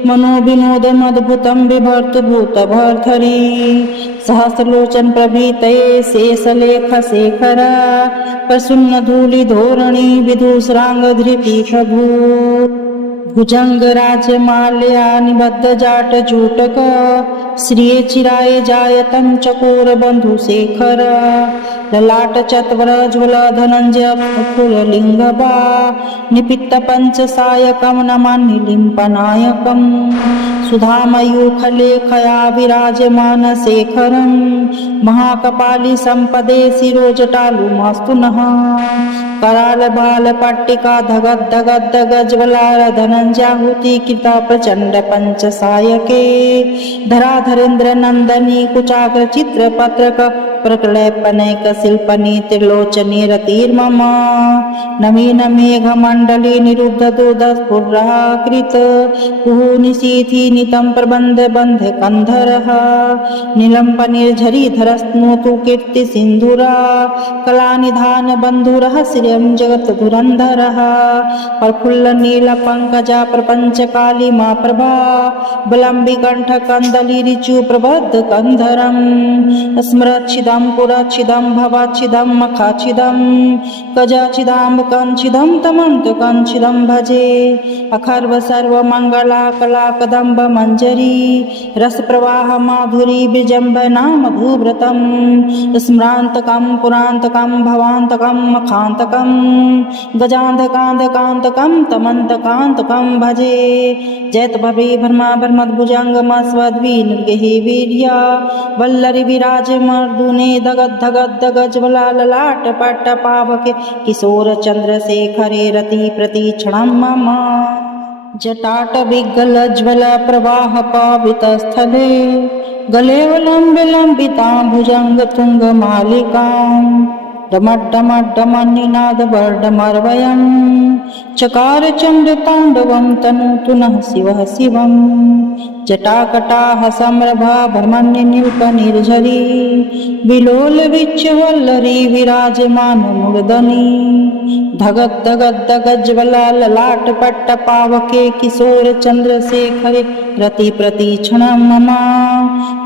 मनो विनोदमद्भुतं बिभर्तु भूतभर्धरि सहस्रलोचन प्रभृतये शेषलेख शेखर प्रसन्न धूलि धोरणी विदुषराङ्गधृतिशभू भुजंग राजमाल्या निबद्ध जाट जूटक श्रिये चिराय जायतं चकोर बंधु शेखर ललाट चत्वर ज्वल धनंजय फुरलिंगबा निपित्त पंचसायकं नमामि लिम्पनायकं सुधामयूखलेखया विराजमान शेखरं महाकपाली संपदे शिरोजटालुमास्तु नः कराल बाल पट्टिका धगद्धगद्धगज्ज्वला धनंजाहुति कृता प्रचंड पंचसायके धराधरेन्द्र नंदनी कुचाग्र चित्र पत्रक प्रकलयपनैक शिल्पनी त्रिलोचनी रतिर्मम नवीन मेघ मंडली निरुद्ध दुर्धस्फुरः कृत कुहु निशीथि नितं प्रबन्ध बन्ध कंधरः नीलंप निर्झरी धरस्नोतु कीर्ति सिंधुरा कलानिधान बन्धुरः श्रियं जगत धुरन्धरः प्रफुल्ल नील पंकजा प्रपंच काली मा प्रभा बलंबि कंठ कंदली ऋचु प्रबद्ध कंधरं स्मरच्छिदं पुरच्छिदं भवाच्छिदं मखाच्छिदं गजाच्छिदाम्ब कंच्छिदं तमन्तकंच्छिदं भजे अखर्व सर्वमङ्गला कला कदम्ब मञ्जरी रसप्रवाह माधुरी विजम्बनाम भूभृतं स्मरान्तकं पुरान्तकं भवान्तकं मखान्तकं गजान्धकान्धकान्तकं तमन्तकान्तकं भजे जयत भवे भर्मा भर्मद्भुजङ्गमस्वद्वी निर्गहि वीर्या वल्लरी विराजमर्दुने दगद्धगद्धगज्ज्वला ललाट पट्टपावके किशोर चन्द्रशेखरे रति प्रतीक्षणं मम जटाटविगलज्ज्वल प्रवाह पावितस्थले गलेवलम्बिलम्बितां भुजङ्गतुङ्गमालिकां डमड्डमड्डमन्निनादवर्डमर्वयं चकार चण्डताण्डवं तनोतु नः शिवः शिवं जटाकटाः सम्रभा भ्रमण्यनील्पनिर्झरी विलोलविच्चवल्लरी विराजमानमूर्धनि धगद्धगद्धगज्ज्वला ललाटपट्टपावके किशोर चन्द्रशेखरे रतिप्रतीक्षणं मम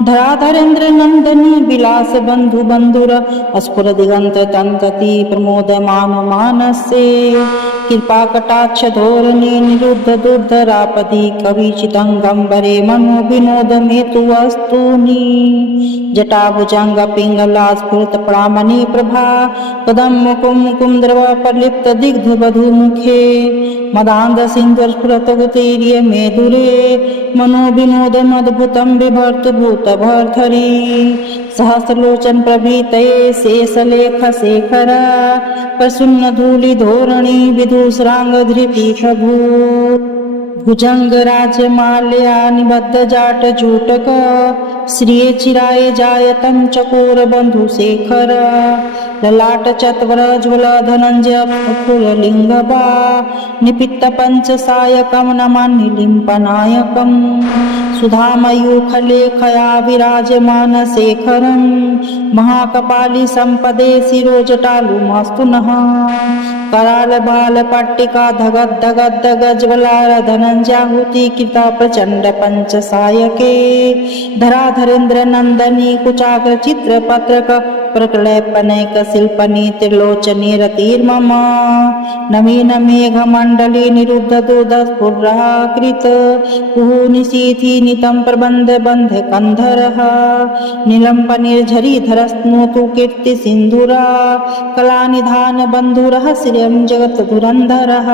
धराधरेन्द्र नन्दनी विलास बन्धु बन्धुर अस्फुरदिगन्त तन्तति प्रमोदमान मानसे कृपाकटाक्ष धोरणी निरुद्ध दुर्धरापदि कविचितङ्गम्बरे मनो विनोदमेतु वस्तूनि जटाभुजङ्ग पिङ्गला स्फुरत प्रामणि प्रभा कदं मुकुं मुकुन्दर्व प्रलिप्त दिग्ध वधूमुखे मदान्ध सिन्धुस्फुरत गुतीर्य मेदुरे मनो विनोदमद्भुतं बिभर्तु भूतभर्धरि सहस्रलोचन प्रभृतये शेषलेख शेखर प्रसन्न धूलि धोरणी विदुषराङ्गधृतिशभू भुजंग राजमाल्या निबद्ध जाट जूटक श्रिये चिराय जायतं चकोर बंधु शेखर ललाट चत्वर ज्वल धनंजय फुरलिंगबा निपित्त पंच सायकम नमान्य लिंपनायकम सुधामयूखलेखया विराजमान शेखरं महाकपाली संपदे शिरोजटालु मास्तु नः कराल बाल पट्टिका धगद धगद गज्वलार धनंजाहुति कृता प्रचंड पंच सायके धराधरेन्द्र नंदनी कुचाग्र चित्र पत्रक प्रकलयपनैक शिल्पनी त्रिलोचनी रतिर्मम नवीन मेघ मंडली निरुद्ध दुर्दस्फुर्राकृत कुहुनिशीथि नितं प्रबंध बंध कंधरः नीलंप निर्झरी धरस्नोतु कीर्ति सिंधुरा कलानिधान बंधुरः श्रियं जगत धुरंधरः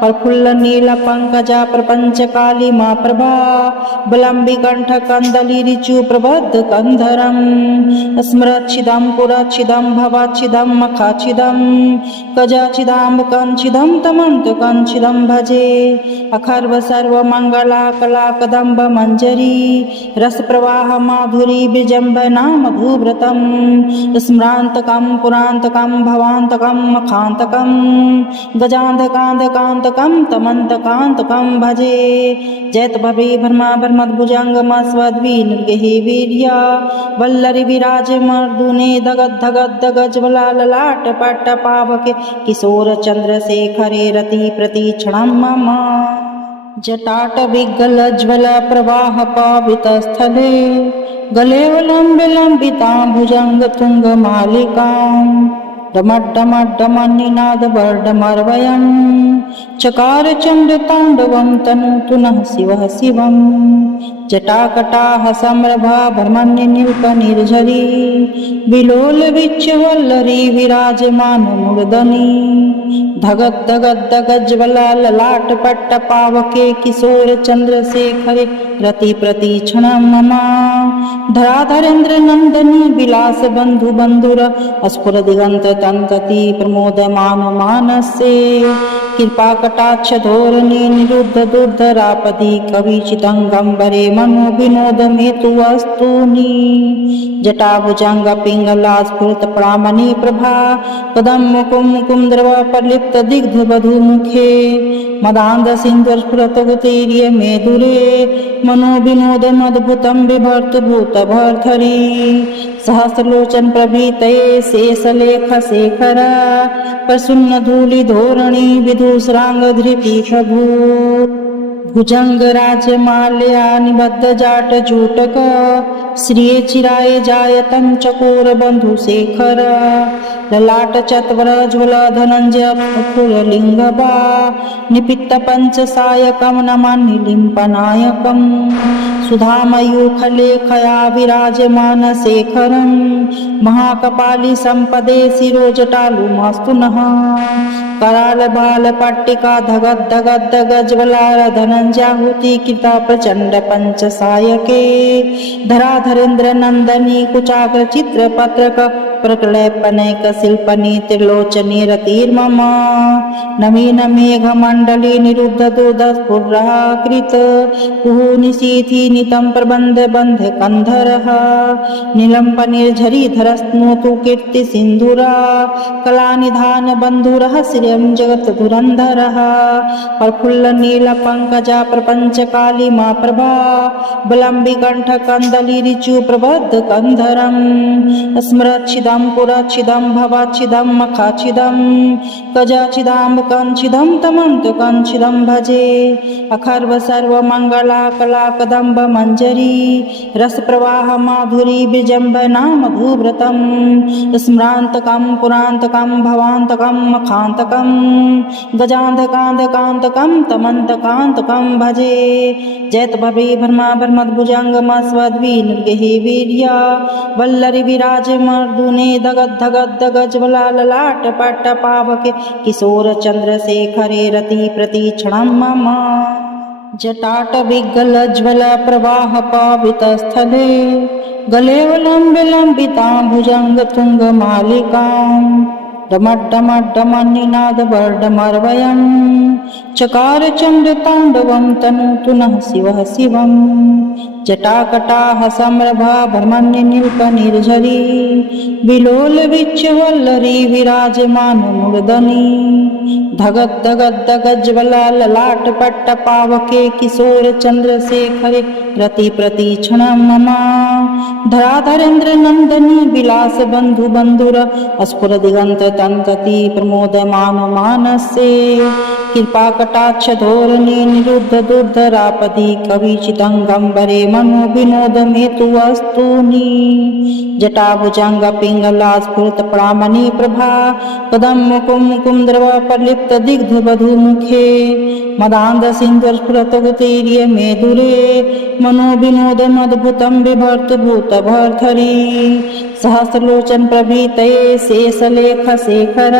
प्रफुल्ल नील पंकजा प्रपंच काली मा प्रभा बलंबी कंठ कंदली ऋचु प्रबद्ध कंधरं स्मरच्छिदं पुरच्छिदं भवाच्छिदं मखाच्छिदं गजाच्छिदां कंच्छिदं तमन्त कंच्छिदं भजे अखर्व सर्व मंगला कला कदंब मंजरी रस प्रवाह माधुरी बिजंब नाम भूव्रतम स्मरांतकं पुरांतकं भवांतकं मखांतकं गजांधकांधकांतकं तमंतकांतकं भजे जयत भवे भर्मा भर्मद्भुजंगम स्वद्वी निर्गहि वीर्या वल्लरि विराज मर्दुने धगद धगद गज्वला ललाट पट्ट पावके किशोर चंद्रशेखरे रति प्रतीक्षणं मम जटाट विगल ज्वल प्रवाह पावित स्थले गले लंबे लंबितां भुजंग तुंग मालिकां डमड्डमड्डमन्निनाद वर्डमर्वयं चकार चंड तांडवं तनूतु नः शिवः शिवं जटाकटाह सम्रभा भ्रमण्य नील्प निर्झरी विलोल विच्च वल्लरी विराजमान मूर्धनि धगद धगद गज्वला ललाट पट्ट पावके किशोर चंद्रशेखरे रति प्रतीक्षणं मम धराधरेन्द्र नंदनी विलास बंधु बंधुर अस्फुर दिगंत तंतति प्रमोदमान मानसे कृपा कटाक्ष धोरणी निरुद्ध दुर्धरापदी कविचितंगंबरे मनो विनोद मेतु वस्तूनि जटाभुजंग पिंगला स्फुरत प्रामणि प्रभा पदम मुकुम मुकुम द्रव प्रलिप्त दिग्ध बधु मुखे मदांध सिंधु स्फुरत गुतीर्य मेदुरे मनो विनोद मद्भुतं बिभर्त भूत भर्धरी सहस्रलोचन प्रभीतये शेषलेख शेखर प्रसन्न धूलि धोरणी विदुषरांग धृति प्रभु भुजंग राजमाल्या निबद्ध जाट जूटक श्रिये चिराय जायतं चकोर बंधु शेखर ललाट चत्वर ज्वल धनंजय फुरलिंगबा निपित्त पंच सायकं नमान्य लिंपनायकं सुधामयूखलेखया विराजमान शेखरं महाकपाली संपदे शिरोजटालु मास्तु नः कराल बाल पट्टिका धगद धगद गज्वलार धनंजाहुति कृता प्रचंड पंच सायके धराधरेन्द्र नंदनी कुचाग्र चित्र पत्रक प्रकलयपनैक शिल्पनी त्रिलोचनी रतिर्मम नवीन मेघ मंडली निरुद्ध दुर्दस्फुर्राकृत कुहुनिशीथि नितं प्रबंध बंध कंधरः नीलंप निर्झरी धरस्नोतु कीर्ति सिंधुरा कलानिधान बंधुरः श्रियं जगत धुरंधरः प्रफुल्ल नील पंकजा प्रपंच काली मा प्रभा बलंबी कंठ कंदली ऋचु प्रबद्ध कंधरं स्मरच्छिदं पुरच्छिदं भवाच्छिदं मखाच्छिदं गजाच्छिदां कंच्छिदं तमन्त कंच्छिदं भजे अखर्व सर्व मंगला कला कदंब मंजरी रस प्रवाह माधुरी बिजंब नाम भूव्रतम स्मरांतकं पुरांतकं भवांतकं मखांतकं गजांधकांधकांतकं तमंतकांतकं भजे जयत भवे भर्मा भर्मद्भुजंगम स्वद्वी निर्गहि वीर्या वल्लरि विराज मर्दुने धगद धगद गज्वला ललाट पट्ट पावके किशोर चंद्रशेखरे रति प्रतीक्षणं मम जटाट विगल ज्वल प्रवाह पावित स्थले गले लंबे लंबितां भुजंग तुंग मालिकां डमड्डमड्डमनिनादवर्डमर्वयम् चकार चण्डताण्डवं तनोतु नः शिवः शिवम् जटाकटाः सम्रभा भ्रमण्यनिल्पनिर्झरी विलोलविच्चवल्लरी विराजमानमूर्धनि धगद्धगद्धगज्ज्वला ललाटपट्टपावके किशोरचन्द्रशेखरे रतिप्रतीक्षणं मम धराधरेन्द्रनन्दनी विलासबन्धुबन्धुर स्फुरदिगन्ततन्तति प्रमोदमानमानसे कृपाकटाक्षधोरणे निरुद्धदुर्धरापदि कविचिदङ्गम्बरे मनोविनोदमेतु वस्तूनि जटाभुजङ्गपिङ्गला स्फुरत्प्रामणि प्रभा पदं मुकुन्दर्वप्रलिप्तदिग्धवधूमुखे मदान्धसिन्धुस्फुरतगुतीर्य मेदुरे मनोविनोदमद्भुतं बिभर्तभूतभर्धरी सहस्रलोचन प्रभृतये शेषलेखशेखर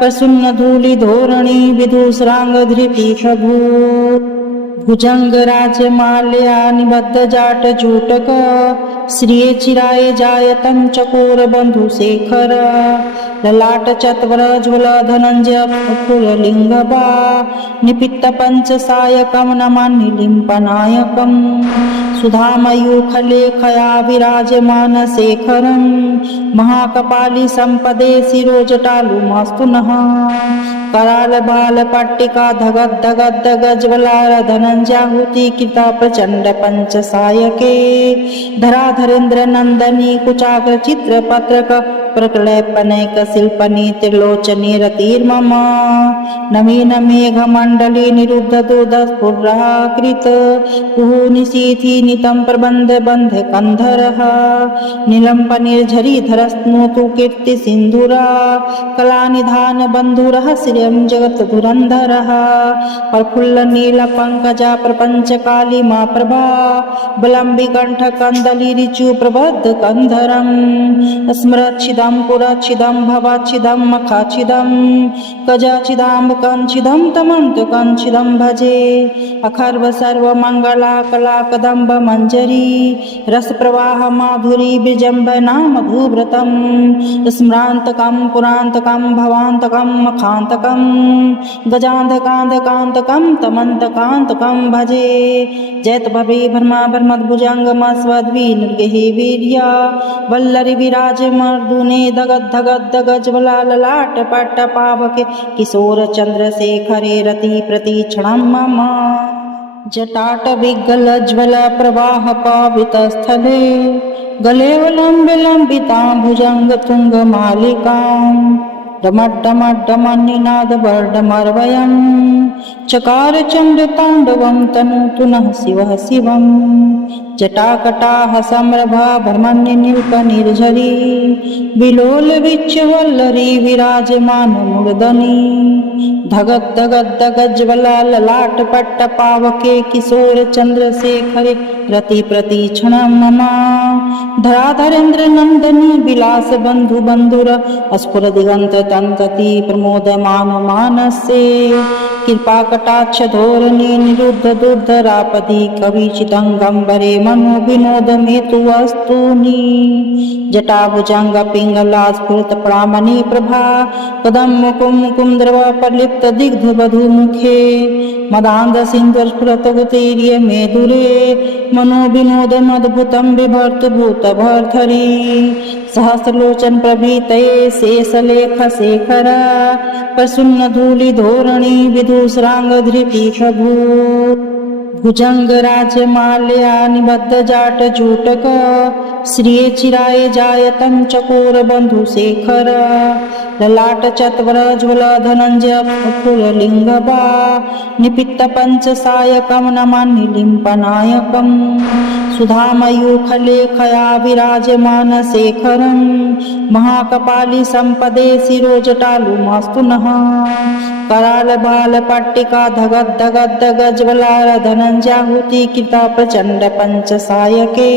प्रसन्नधूलिधोरणी विदुषराङ्गधृतिभूत् भुजङ्गराजमाल्या निबद्धजाटजूटक श्रिये चिराय जायतं चकोरबन्धुशेखर ललाटचत्वरज्वल धनञ्जयपुरलिङ्गबा निपित्तपञ्चसायकं नमान्निलिम्पनायकम् सुधामयूखलेखया विराजमानशेखरं महाकपाली सम्पदे शिरोजटालुमास्तु नः करालबालपट्टिका धगद्धगद्धगज्ज्वलाधनञ्जाहुति कृता प्रचण्ड पञ्चसायके धराधरेन्द्रनन्दनी कुचाग्रचित्रपत्रक प्रकलयपनैक शिल्पनी त्रिलोचनी रतिर्मम नवीन मेघमण्डली निरुद्ध दुर्धस्फुरः कृत कुहूनिशीथि नितं प्रबन्ध बन्ध कन्धरः निलम्पनिर्झरीधरस्नोतु कीर्ति सिन्धुरा कलानिधान बन्धुरः श्रियं जगत्धुरन्धरः प्रफुल्ल नीलपङ्कजा प्रपञ्चकाली मा प्रभा बलम्बिकण्ठ कन्दली ऋचु प्रबद्ध कन्धरं स्मरच्छिदं पुरच्छिदं भवाच्छिदं मखाच्छिदं गजाच्छिदाम्बकञ्छिदं तमन्तकञ्छिदं भजे अखर्व सर्वमङ्गला कला कदम्ब मञ्जरी रसप्रवाह माधुरी विजम्बना मधुव्रतं स्मरान्तकं पुरान्तकं भवान्तकं मखान्तकं गजान्धकान्धकान्तकं तमन्तकान्तकं भजे जयत भवे भर्मा भर्मद्भुजङ्गमस्वद्विनिर्गहि वीर्या वल्लरी विराजमर्दुने दगद्धगद्धगज्ज्वला ललाटपट्टपावके किशोरचन्द्रशेखरे रतिप्रतीक्षणं मम जटाटविगलज्ज्वल प्रवाह पावितस्थले गलेवलम्बितां भुजङ्गतुङ्गमालिकां डमड्डमड्डमनिनादवर्डमर्वयम् चकार चण्डताण्डवं तनोतु नः शिवः शिवम् जटाकटाः सम्रभा भ्रमण्यनिल्पनिर्झरी विलोलविच्चवल्लरी विराजमानमूर्धनि धगद्धगद्धगज्ज्वला ललाटपट्टपावके किशोरचन्द्रशेखरे रतिप्रतीक्षणं मम धराधरेन्द्रनन्दनी विलासबन्धुबन्धुर स्फुरदिगन्ततन्तति प्रमोदमानमानसे कृपाकटाक्षधोरणे निरुद्धदुर्धरापदि कविचिदङ्गम्बरे मनोविनोदमेतु वस्तूनि जटाभुजङ्गपिङ्गला स्फुरत्प्रामणि प्रभा पदं मुकुन्दर्वप्रलिप्तदिग्धवधूमुखे मदान्धसिन्धुस्फुरतगुतीर्य मेदुरे मनोविनोदमद्भुतं बिभर्तभूतभर्धरी सहस्रलोचन प्रभृतये शेषलेखशेखर प्रसन्नधूलिधोरणी विदुषराङ्गधृतिभूत् भुजङ्गराजमाल्या निबद्धजाटजूटक श्रिये चिराय जायतं चकोरबन्धुशेखर ललाटचत्वरज्वल धनञ्जयपुरलिङ्गबा निपित्तपञ्चसायकं नमान्निलिम्पनायकम् सुधामयूखलेखया विराजमानशेखरं महाकपाली सम्पदे शिरोजटालुमास्तु नः करालबालपट्टिका धगद्धगद्धगज्ज्वलाधनञ्जाहुति कृता प्रचण्ड पञ्चसायके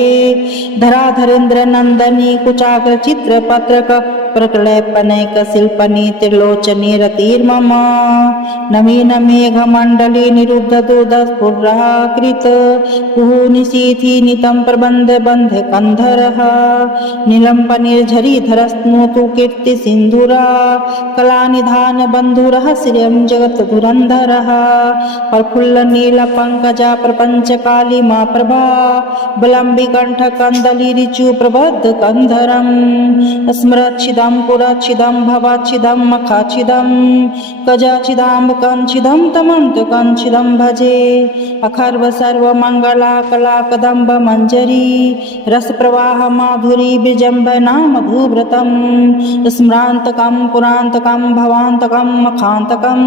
धराधरेन्द्रनन्दनी कुचाग्रचित्रपत्रक प्रकलयपनैक शिल्पनी त्रिलोचनी रतिर्मम नवीन मेघमण्डली निरुद्ध दुर्धस्फुरः कृत कुहूनिशीथि नितं प्रबन्ध बन्ध कन्धरः नीलम्पनिर्झरीधरस्नोतु कीर्ति सिन्धुरा कलानिधान बन्धुरः श्रियं जगत् धुरन्धरः प्रफुल्ल नील पंकजा प्रपंच काली मा प्रभा बलंबी कंठ कंदली ऋचु प्रबद्ध कंधरम स्मरच्छिदम पुरच्छिदम भवाच्छिदम मखाच्छिदम गजाच्छिदाम्ब कंच्छिदम तमंत कंच्छिदम भजे अखर्व सर्व मंगला कला कदम्ब मंजरी रस प्रवाह माधुरी बिजम्ब नाम धूव्रतम स्मरांतकम पुरांतकम भवांतकम मखांतकम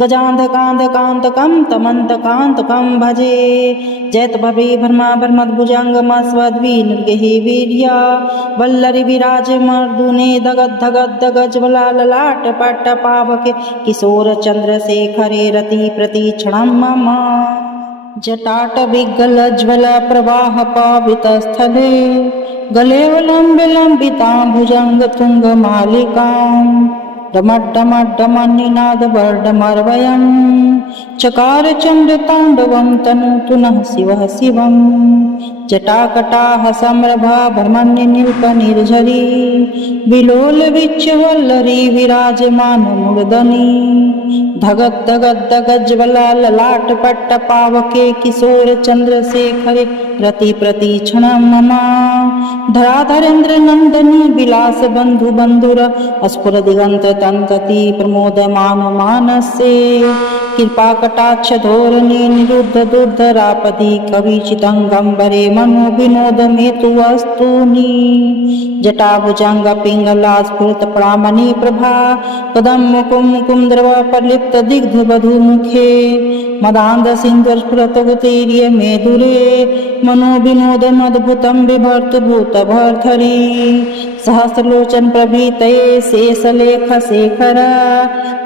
गजांधकांधकांतकम तमंतकांतकम भजे जैत भवे भर्मा भर्मद्भुजंगम स्वद्वी निर्गहि वीर्या वल्लरी विराज मर्दुने धगद धगद धगज बला ललाट पट्ट पावके किशोर चंद्रशेखरे रति प्रतीक्षणं मम जटाट विगल ज्वल प्रवाह पावित स्थले गलेवलंबे लंबितां भुजंग तुंग मालिकां डमड्डमड्डमन्निनाद वर्डमर्वयम् चकार चंद्र तांडवं तनोतु नः शिवः शिवम् जटाकटाह समरभा भ्रमण्य नील्प निर्झरी विलोल विच्चवल्लरी विराजमान मूर्धनि धगद धगद धगज्वला ललाट पट्ट पावके किशोर चंद्रशेखरे रति प्रतीक्षणं मम धराधरेन्द्र नंदनी विलास बंधु बंधुर अस्फुर दिगंत तंतति प्रमोदमान मानसे कृपा कटाक्ष धोरणी निरुद्ध दुर्धरापदी कविचितंगंबरे मनो विनोद मेतु वस्तूनि जटाभुजंग पिंगला स्फुरत प्रामणि प्रभा कदम मुकुम कुंद्रव प्रलिप्त दिग्ध वधु मुखे मदांध सिंधु स्फुरत गुतीर्य मेदुरे मनो विनोद मद्भुतम बिभर्त भूत भर्धरी सहस्रलोचन प्रभीतये शेषलेख शेखर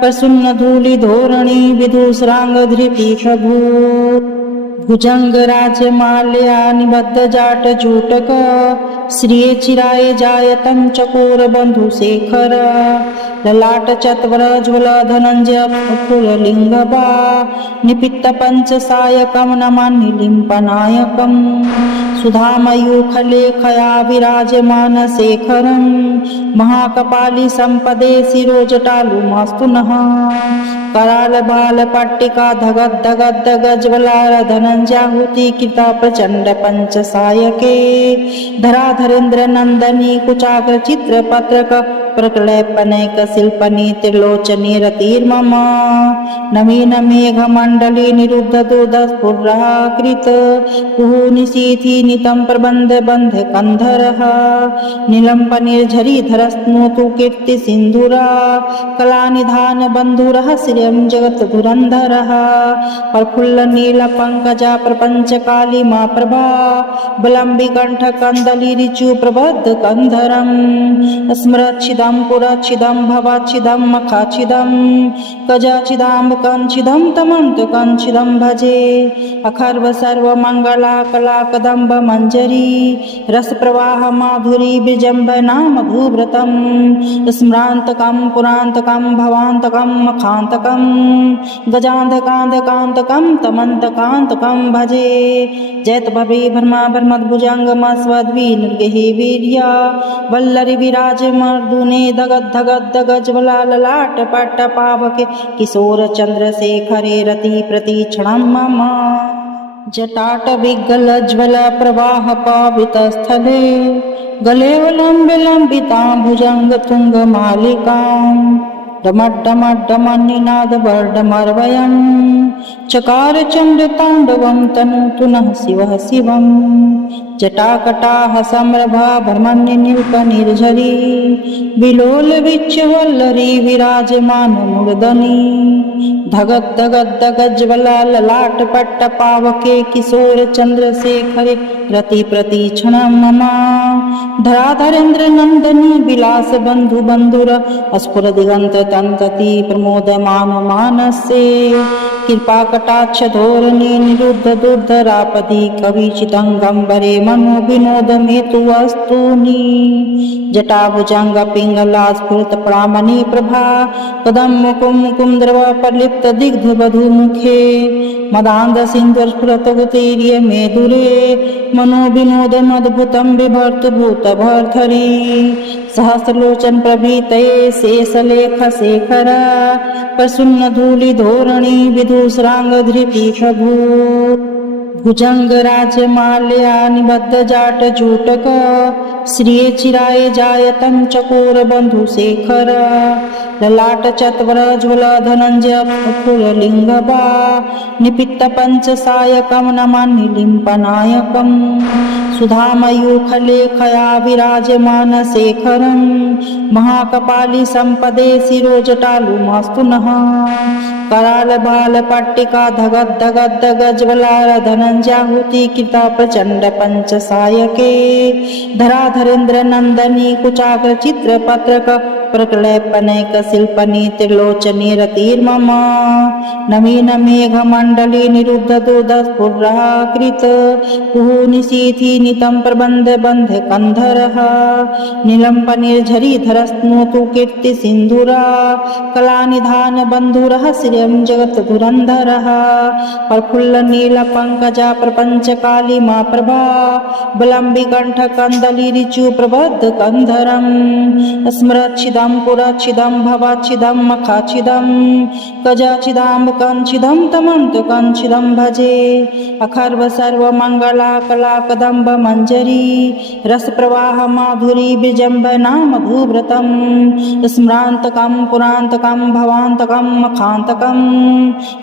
प्रसन्न धूलि धोरणी विदुषरांग धृति प्रभु भुजंग राज माल्या निबद्ध जाट जूटक श्रिये चिराय जायतं चकोर बंधु शेखर ललाट चत्वर ज्वल धनंजय फुल लिंगबा निपित्त पंच सायकम नमान्य लिंपनायकम सुधामयूख लेखया विराजमान शेखरं महाकपाली संपदे शिरोजटालु मास्तु नः कराल बाल पट्टिका धगद धगद धगज्वलार धनंजाहुति कृता प्रचंड पंच सायके धराधरेन्द्र नंदनी कुचाग्र चित्र पत्रक प्रकलयपनैक शिल्पनी त्रिलोचनी रतिर्मम नवीन मेघ मंडली निरुद्ध दुर्धस्फुरः कृत कुहूनिशीथि नितं प्रबन्ध बन्ध कन्धरः नीलम्पनिर्झरीधरस्नोतु कीर्ति सिन्धुरा कलानिधान बन्धुरः श्रियं जगत् धुरन्धरः प्रफुल्ल नील पंकजा प्रपंच काली मा प्रभा बलंबी कंठ कंदली ऋचु प्रबद्ध कंधरम स्मरच्छिदं पुरच्छिदं भवाच्छिदं मखाच्छिदं गजाच्छिदाम्ब कंच्छिदं तमन्त कंच्छिदं भजे अखर्व सर्व मंगला कला कदम्ब मंजरी रस प्रवाह माधुरी बिजम्ब नाम धूव्रतम स्मरांतकं पुरांतकं भवांतकं मखांतकं गजांधकांधकांतकं तमंतकांतकं भजे जैत भवे भर्मा भर्मद्भुजंगम स्वद्वी निर्गहि वीर्या वल्लरी विराज मर्दुने धगद धगद धगज्वला ललाट पट्ट पावके किशोर चंद्रशेखरे रति प्रतीक्षणं मम जटाट विगल ज्वल प्रवाह पावित स्थले गलेवलंबे लंबितां भुजंग तुंग मालिकां डमड्डमड्डमन्निनाद वर्डमर्वयम् चकार चंद्र तांडवं तनोतु नः शिवः शिवम् जटाकटाह समरभा भ्रमण्य नील्प निर्झरी विलोल विच्चवल्लरी विराजमान मूर्धनि धगद धगद धगज्वला ललाट पट्ट पावके किशोर चंद्रशेखरे रति प्रतीक्षणं मम धराधरेन्द्र नंदनी विलास बंधु बंधुर अस्फुर दिगंत तंतति प्रमोदमान मानसे कृपा कटाक्ष धोरणी निरुद्ध दुर्धरापदी कविचिदंगंबरे मनो विनोद मेतु वस्तूनि जटाभुजंग पिंगला स्फुरत प्रामणि प्रभा कदम मुकुम मुकुम द्रव प्रलिप्त दिग्ध वधु मुखे मदांध सिंधु स्फुरत गुतीर्य मेदुरे मनो विनोद मद्भुतम बिभर्त भूत भर्धरी सहस्रलोचन प्रभीतये शेषलेख शेखर प्रसन्न धूलि धोरणी विदुषरांग धृति प्रभु भुजंग राज माल्या निबद्ध जाट जूटक श्रिये चिराय जायतं चकोर बंधु शेखर ललाट चत्वर ज्वल धनंजय फुल लिंगबा निपित्त पंच सायकम नमामि लिंपनायकम सुधामयूखलेखया विराजमान शेखरं महाकपाली संपदे शिरोजटालुमास्तु नः कराल बाल पट्टिका धगद धगद गज्वलार धनंजाहुति कृता प्रचंड पंच सायके धराधरेन्द्र नंदनी कुचाग्र चित्र पत्रक प्रकलय पनैक शिल्पनी त्रिलोचनी रतिर्मम नवीन मेघ मंडली निरुद्ध दुर्धस्फुरः कृत कुहुनिशीथि नितं प्रबंध बंध कंधरः नीलंप निर्झरी धरस्नोतु कीर्ति सिंधुरा कला निधान बंधुरः श्रियं जगत धुरंधरः प्रफुल्ल नील पंकजा प्रपंच काली मा प्रभा बलंबी कंठ कंदली ऋचु प्रबद्ध कंधरम स्मरच्छिदं पुरच्छिदं भवाच्छिदं मखाच्छिदं कजाच्छिदाम्ब कंच्छिदं तमंत कंच्छिदं भजे अखर्व सर्व मंगला कला कदंब मंजरी रस प्रवाह माधुरी बिजंब नाम भूव्रतम स्मरांतकं पुरांतकं भवांतकं मखांतकं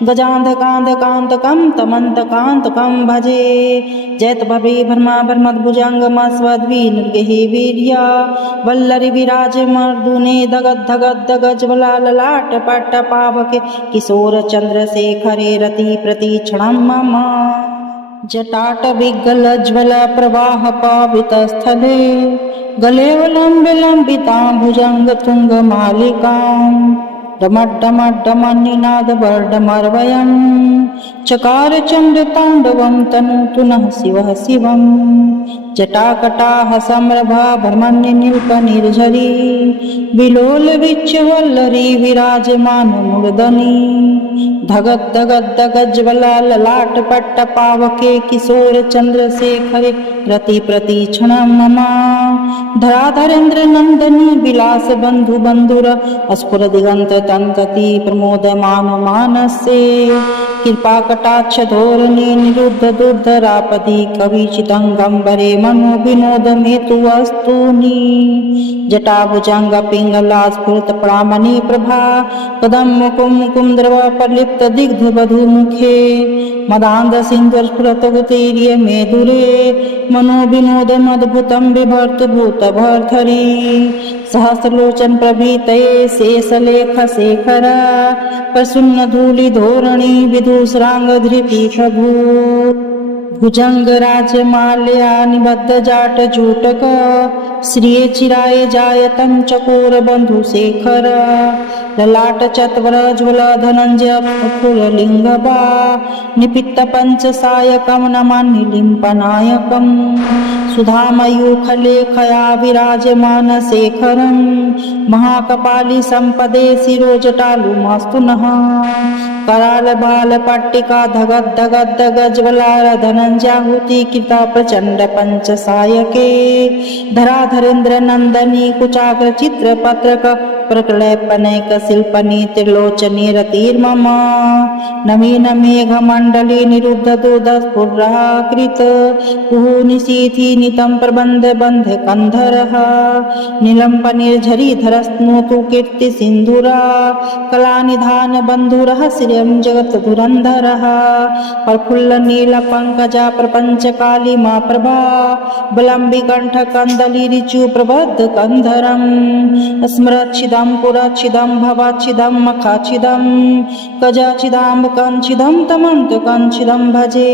गजांधकांधकांतकं तमंतकांतकं भजे जयत भवे भर्मा भर्मद्भुजंगम स्वद्वी निर्गहि वीर्या वल्लरी विराज मर्दुने दगद धगद दगज्वला ललाट पट्ट पावके किशोर चंद्रशेखरे रति प्रतीक्षणं मम जटाट विगल ज्वल प्रवाह पावित स्थले गले लंबे लंबिता भुजंग तुंग मालिकां डमड्डमड्डमन्निनाद वर्डमर्वयं चकार चंड तांडवं तनोतु नः शिवः शिवं जटाकटाह सम्रभा भ्रमण्य नील्प निर्झरी विलोल विच्चवल्लरी विराजमान मूर्धनि धगद धगद दगज्वला ललाट पट्ट पावके किशोर चंद्रशेखरे रति प्रतीक्षणं मम धराधरेन्द्र नंदनी विलास बंधु बंधुर अस्फुर दिगंत तंतति प्रमोदमान मानसे कृपा कटाक्ष धोरणी निरुद्ध दुर्धरापदी कविचिदंगंबरे मनो विनोद मेतु वस्तूनि जटाभुजंग पिंगला स्फुरत प्रामणि प्रभा कदम मुकुम मुकुम द्रव प्रलिप्त दिग्ध वधु मुखे मदांध सिंधु स्फुरत गुतीर्य मेदुरे मनो विनोद मद्भुतम बिभर्त भूत भर्धरी सहस्रलोचन प्रभीतये शेषलेख शेखर प्रसन्न धूलि धोरणी विदुषरांग धृति प्रभु भुजंग राज माल्या निबद्ध जाट जूटक श्रिये चिराय जायतं चकोर बंधु शेखर ललाट चत्वर ज्वल धनंजय फुल लिंगबा निपित्त पंच सायकं नमामि लिंपनायकं सुधामयूखलेखया विराजमान शेखरं महाकपाली संपदे शिरोजटालुमास्तु नः कराल बाल पट्टिका धगद धगद गज्वलार धनंजाहुति कृता प्रचंड पंच सायके धराधरेन्द्र नंदनी कुचाग्र चित्र पत्रक प्रकलय पनैक शिल्पनी त्रिलोचनी रतिर्मम नवीन मेघ मंडली निरुद्ध दुर्धस्फुरः कृत कुहुनिशीथि नितं प्रबंध बंध कंधरः नीलंप निर्झरी धरस्नोतु कीर्ति सिंधुरा कला निधान बंधुरः श्रियं जगत धुरंधरः प्रफुल्ल नील पंकजा प्रपंच काली मा प्रभा बलंबी कंठ कंदली ऋचु प्रबद्ध कंधरं स्मरच्छिदं छिदं पुरच्छिदं भवाच्छिदं मखाच्छिदं गजाच्छिदाम्बकञ्छिदं तमन्तकञ्छिदं भजे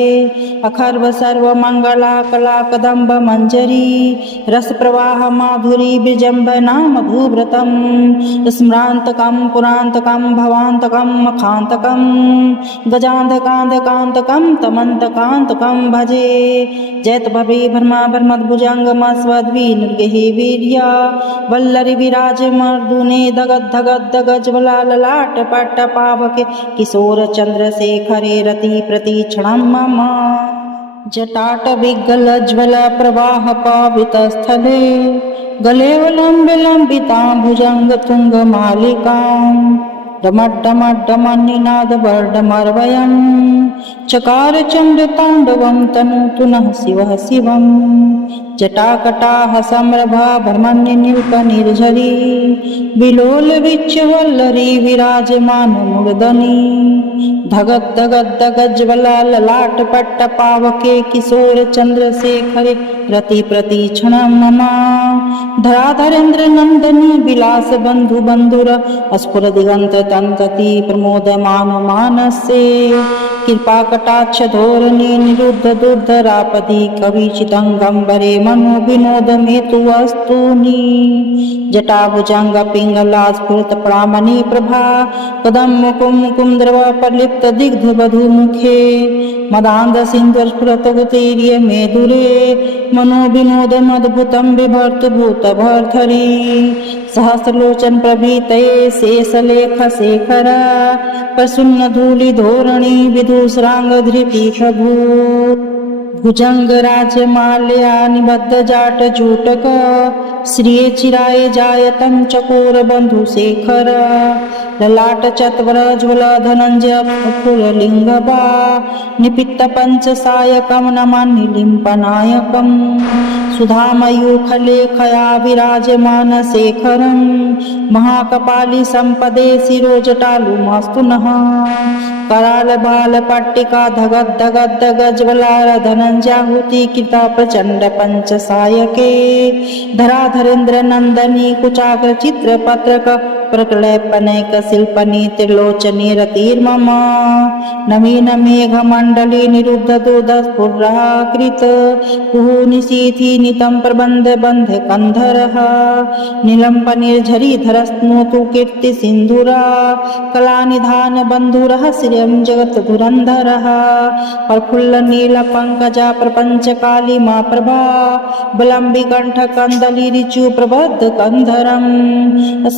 अखर्व सर्वमङ्गला कला कदम्ब मञ्जरी रसप्रवाह माधुरी विजम्बनाम भूव्रतं स्मरान्तकं पुरान्तकं भवान्तकं मखान्तकं गजान्धकान्धकान्तकं तमन्तकान्तकं भजे जयत भवे भर्मा भर्मद्भुजङ्गमस्वद्वी निर्गहि वीर्या वल्लरी विराजमर्दुने दगज्ज्वला ललाट पट्ट पावके किशोर चन्द्रशेखरे रति प्रतीक्षणं मम जटाट विगलज्ज्वल प्रवाह पावितस्थले गलेवलम्बितां भुजङ्गतुङ्गमालिकां डमड्डमड्डमन्निनादवर्डमर्वयं चकार चण्डताण्डवं तनोतु नः शिवः शिवं जटाकटाः सम्रभा भ्रमण्यनिल्पनिर्झरी विलोलविच्चवल्लरी विराजमानमूर्धनि धगद्धगद्धगज्ज्वला ललाटपट्टपावके किशोर चन्द्रशेखरे रति प्रतीक्षणं मम धराधरेन्द्र नन्दनी विलास बन्धु बन्धुर अस्फुर दिगन्त तन्तति प्रमोदमान मानसे कृपा कटाक्ष धोरणी निरुद्ध दुर्धरापदि कविचितंगंबरे मनो विनोद मेतु वस्तूनि जटाभुजंग पिंगला स्फुरत प्रामणि प्रभा कदम मुकुम कुंद्रव प्रलिप्त दिग्ध वधु मुखे मदांध सिंधु स्फुरत गुतीर्य मेदुरे मनो विनोद मद्भुतं बिभर्त भूत भर्धरी सहस्रलोचन प्रभृतये शेषलेख शेखर प्रसन्न धूलि धोरणी विदुषरांग धृति भूत भुजंग राजमाल्या निबद्ध जाट जूटक श्रिये चिराय जायतं चकोर बंधु शेखर ललाट चत्वर ज्वल धनंजय फुरलिंगबा निपित्त पंचसायकं नमामि लिम्पनायकं सुधामयूखलेखया विराजमान शेखरं महाकपाली संपदे शिरोजटालु मास्तु नः कराल बाल पट्टिका धगद्धगद्धगज्ज्वला धनंजाहुति कृता प्रचंड पंचसायके धराधरेन्द्र नंदनी कुचाग्र चित्र पत्रक प्रकलयपनैक शिल्पनी त्रिलोचनी रतिर्मम नवीन मेघ मंडली निरुद्ध दुर्धस्फुरकृत कुहुनिशीथि नितं प्रबंध बंध कंधरः नीलंप निर्झरी धरस्नोतु कीर्ति सिंधुरा कलानिधान बंधुरः श्रियं जगत धुरंधरः प्रफुल्ल नील पंकजा प्रपंच काली मा प्रभा बलंबी कंठ कंदली ऋचु प्रबद्ध कंधरं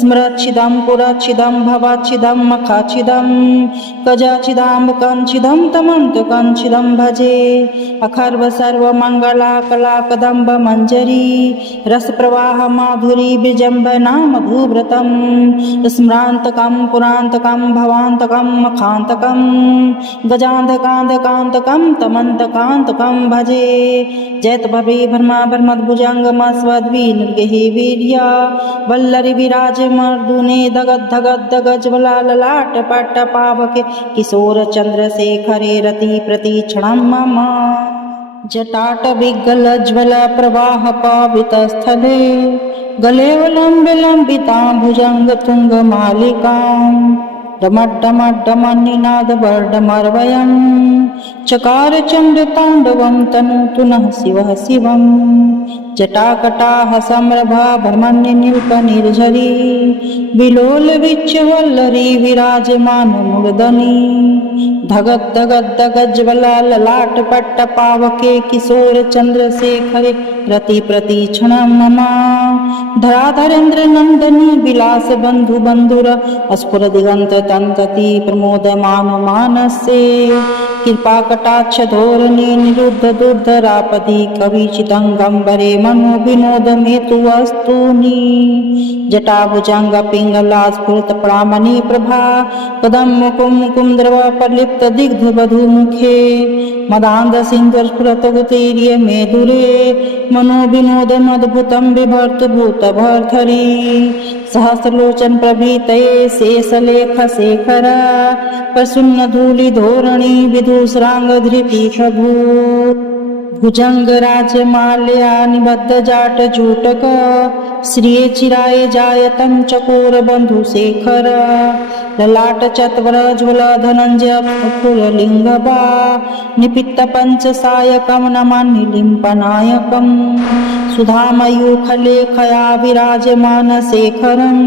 स्मरच्छिदं पुरच्छिदं भवाच्छिदं मखाच्छिदं गजाच्छिदाम्बकच्छिदं तमन्तकच्छिदं भजे अखर्व सर्वमङ्गला कला कदम्ब मञ्जरी रसप्रवाह माधुरी विजम्बनाम भूव्रतं स्मरान्तकं पुरान्तकं भवान्तकं मखान्तकं गजान्धकान्धकान्तकं तमन्तकान्तकं भजे जयत भवे भर्मा भर्मद्भुजङ्गमस्वद्वी निर्गहि वीर्या वल्लरी विराजमर्दुने दगद्धगद्धगज्ज्वला ललाट पट्ट पावके किशोर चन्द्रशेखरे रति प्रतीक्षणं मम जटाट विगलज्ज्वल प्रवाह पावितस्थले गलेवलम्बितां भुजङ्गतुङ्गमालिकां डमड्डमड्डमन्निनादवर्डमर्वयं चकार चण्डताण्डवं तनोतु नः शिवः शिवं जटाकटाः सम्रभा भ्रमण्यनिल्पनिर्झरी विलोलविच्चवल्लरी विराजमानमूर्धनि धगद्धगद्धगज्ज्वला ललाटपट्टपावके किशोर चन्द्रशेखरे रति प्रतीक्षणं मम धराधरेन्द्र नन्दनी विलास बन्धु बन्धुर अस्फुर दिगन्त तन्तति प्रमोदमान मानसे कृपा कटाक्ष धोरणी निरुद्ध दुर्धरापदि कविचितंगंबरे मनो विनोद मेतु वस्तूनि जटाभुजंग पिंगला स्फुरत प्रामणि प्रभा कदम मुकुम कुंद्रव प्रलिप्त दिग्ध वधु मुखे मदांध सिंधु स्फुरत गुतीर्य मेदुरे मनो विनोद मद्भुतं बिभर्त भूत भर्धरी सहस्रलोचन प्रभृतये शेषलेख शेखर प्रसन्न धूलि धोरणी विदुषरांग धृति भूत भुजंग राजमाल्या निबद्ध जाट जूटक श्रिये चिराय जायतं चकोर बंधु शेखर ललाट चत्वर ज्वल धनंजय फुरलिंगबा निपित्त पंच सायकम नमामि लिंपनायकम सुधामयूखलेखया विराजमान शेखरं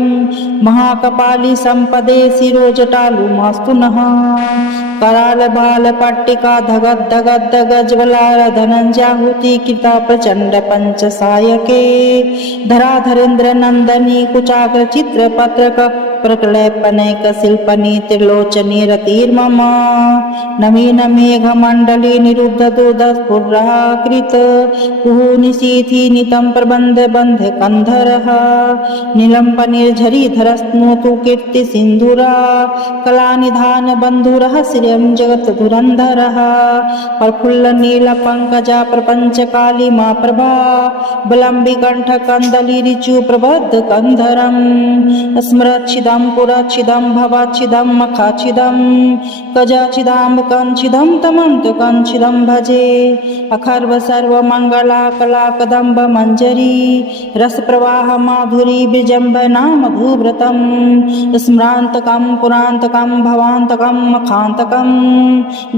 महाकपाली संपदे शिरोजटालुमास्तु नः कराल बाल पट्टिका धगद धगद गज्वलार धनंजाहुति कृता प्रचंड पंच सायके धराधरेन्द्र नंदनी कुचाग्र चित्र पत्रक प्रकलपनैक शिल्पनी त्रिलोचनी रतिर्मम नवीन मेघ मंडली निरुद्ध दुर्धस्फुराकृत कुहुनिशीथि नितं प्रबंध बंध कंधरः नीलंप निर्झरी धरस्नोतु कीर्ति सिंधुरा कला निधान बंधुरः श्रियं जगत धुरंधरः प्रफुल्ल नील पंकजा प्रपंच काली मा प्रभा बलंबी कंठ कंदली ऋचु प्रबद्ध कंधरम स्मरच्छिदं पुरच्छिदं भवाच्छिदं मखाच्छिदं गजाच्छिदां कंच्छिदं तमंत कंच्छिदं भजे अखर्व सर्व मंगला कला कदंब मंजरी रस प्रवाह माधुरी विजंब नाम भूव्रतम स्मरांतकं पुरांतकं भवांतकं मखांतकं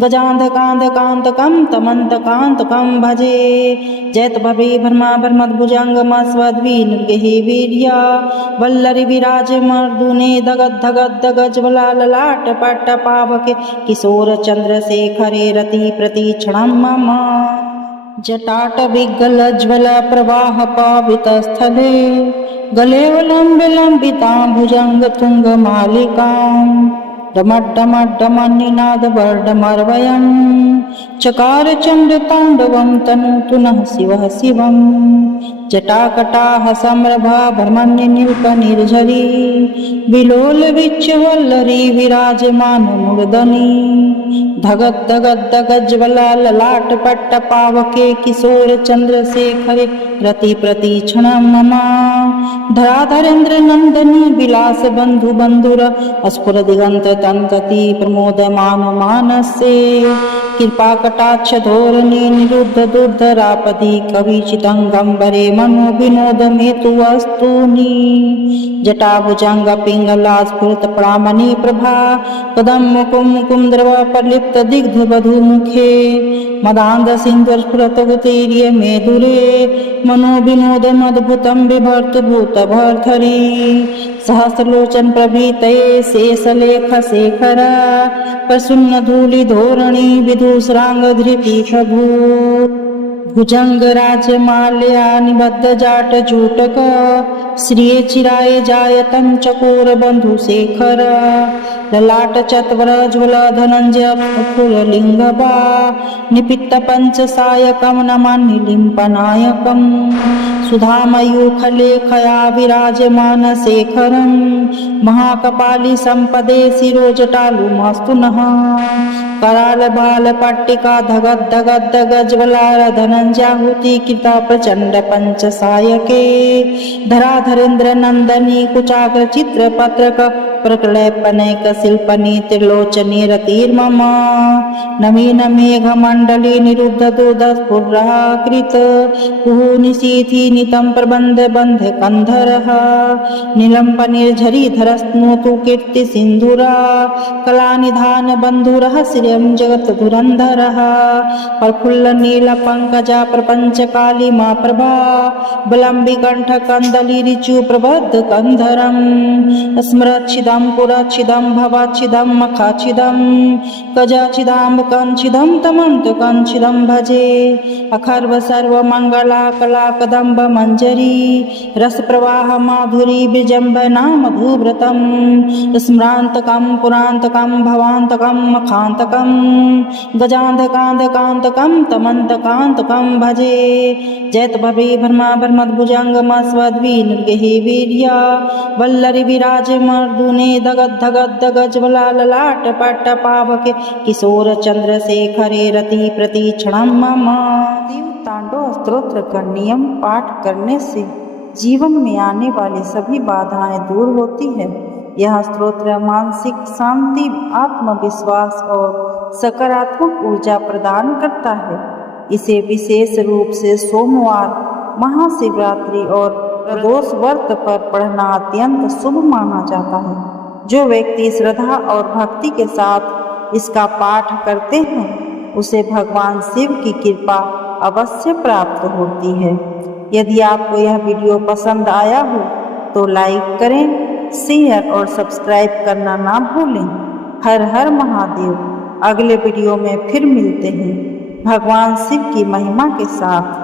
गजांधकांधकांतकं तमंतकांतकं भजे जयत भवे भर्मा भर्मद्भुजंगम स्वद्वीन गेहि वीर्या वल्लरी विराज मर्दुने धगद धगद गज्वला ललाट पट्ट पावके किशोर चंद्रशेखरे रति प्रतीक्षणं मम जटाट विगल ज्वल प्रवाह पावित स्थले गले लंबे लंबिता भुजंग तुंग मालिकां डमड्डमड्डमन्निनाद वर्डमर्वयं चकार चंड तांडवं तनूतु नः शिवः शिवं जटाकटाह सम्रभा भ्रमण्य नील्प निर्झरी विलोल विच्छ वल्लरी विराजमान मूर्धनि धगद धगद गज्वला ललाट पट्ट पावके किशोर चंद्रशेखरे रति प्रतीक्षणं मम धराधरेन्द्र नंदनी विलास बंधु बंधुर अस्फुर दिगंत तंतति प्रमोदमान मानसे कृपा कटाक्ष धोरणी निरुद्ध दुर्धरापदी कविचितंगंबरे मनो विनोद मेतु वस्तूनि जटाभुजंग पिंगला स्फुरत प्रामणि प्रभा कदम मुकुम कुंद्रव प्रलिप्त दिग्ध वधु मुखे मदांध सिंधु स्फुरत गुतीर्य मेदुरे मनो विनोद मद्भुतं बिभर्त भूत भर्धरी सहस्रलोचन प्रभृतये शेषलेख शेखर प्रसन्न धूलि धोरणी विदुषरांग धृति प्रभु भुजंग राजमाल्या निबद्ध जाट जूटक श्रिये चिराय जायतं चकोर बंधु शेखर ललाट चत्वर ज्वल धनंजय फुरलिंगबा निपित्त पंच सायकं नमामि लिंपनायकं सुधामयूखलेखया विराजमान शेखरं महाकपाली संपदे शिरोजटालुमास्तु नः कराल बाल पट्टिका धगद धगद गज्वलार धनंजाहुति कृता प्रचंड पंच सायके धराधरेन्द्र नंदनी कुचाग्र चित्र पत्रक प्रकलपनैक शिल्पनी त्रिलोचनी रतिर्मम नवीन मेघ मंडली निरुद्ध दुर्धस्फुराकृत कुहुनिशीथि नितं प्रबंध बंध कंधरः नीलंप निर्झरी धरस्नोतु कीर्ति सिंधुरा कला निधान बंधुरः श्रियं जगत धुरंधरः प्रफुल्ल नील पंकजा प्रपंच काली मा प्रभा बलंबी कंठ कंदली ऋचु प्रबद्ध कंधरं स्मरच्छिदं पुरच्छिदं भवाच्छिदं मखाच्छिदं गजाच्छिदां कंच्छिदं तमंत कंच्छिदं भजे अखर्व सर्व मंगला कला कदंब मंजरी रस प्रवाह माधुरी विजंब नाम भूव्रतम स्मरांतकं पुरांतकं भवांतकं मखांतकं गजांधकांधकांतकं तमंतकांतकं भजे जयत भवे भर्मा भर्मद्भुजंगम स्वद्वीन गेहि वीर्या वल्लरी विराज मर्दुने धगद धगद गज्वला ललाट पट्ट पावके किशोर चंद्रशेखरे रति प्रतीक्षणं मम तांडव स्तोत्र का नियम पाठ करने से जीवन में आने वाली सभी बाधाएं दूर होती है। यह स्तोत्र मानसिक शांति, आत्मविश्वास और सकारात्मक ऊर्जा प्रदान करता है। इसे विशेष रूप से सोमवार, महाशिवरात्रि और प्रदोष व्रत पर पढ़ना अत्यंत शुभ माना जाता है। जो व्यक्ति श्रद्धा और भक्ति के साथ इसका पाठ करते हैं उसे भगवान शिव की कृपा अवश्य प्राप्त होती है। यदि आपको यह वीडियो पसंद आया हो तो लाइक करें, शेयर और सब्सक्राइब करना ना भूलें। हर हर महादेव। अगले वीडियो में फिर मिलते हैं भगवान शिव की महिमा के साथ।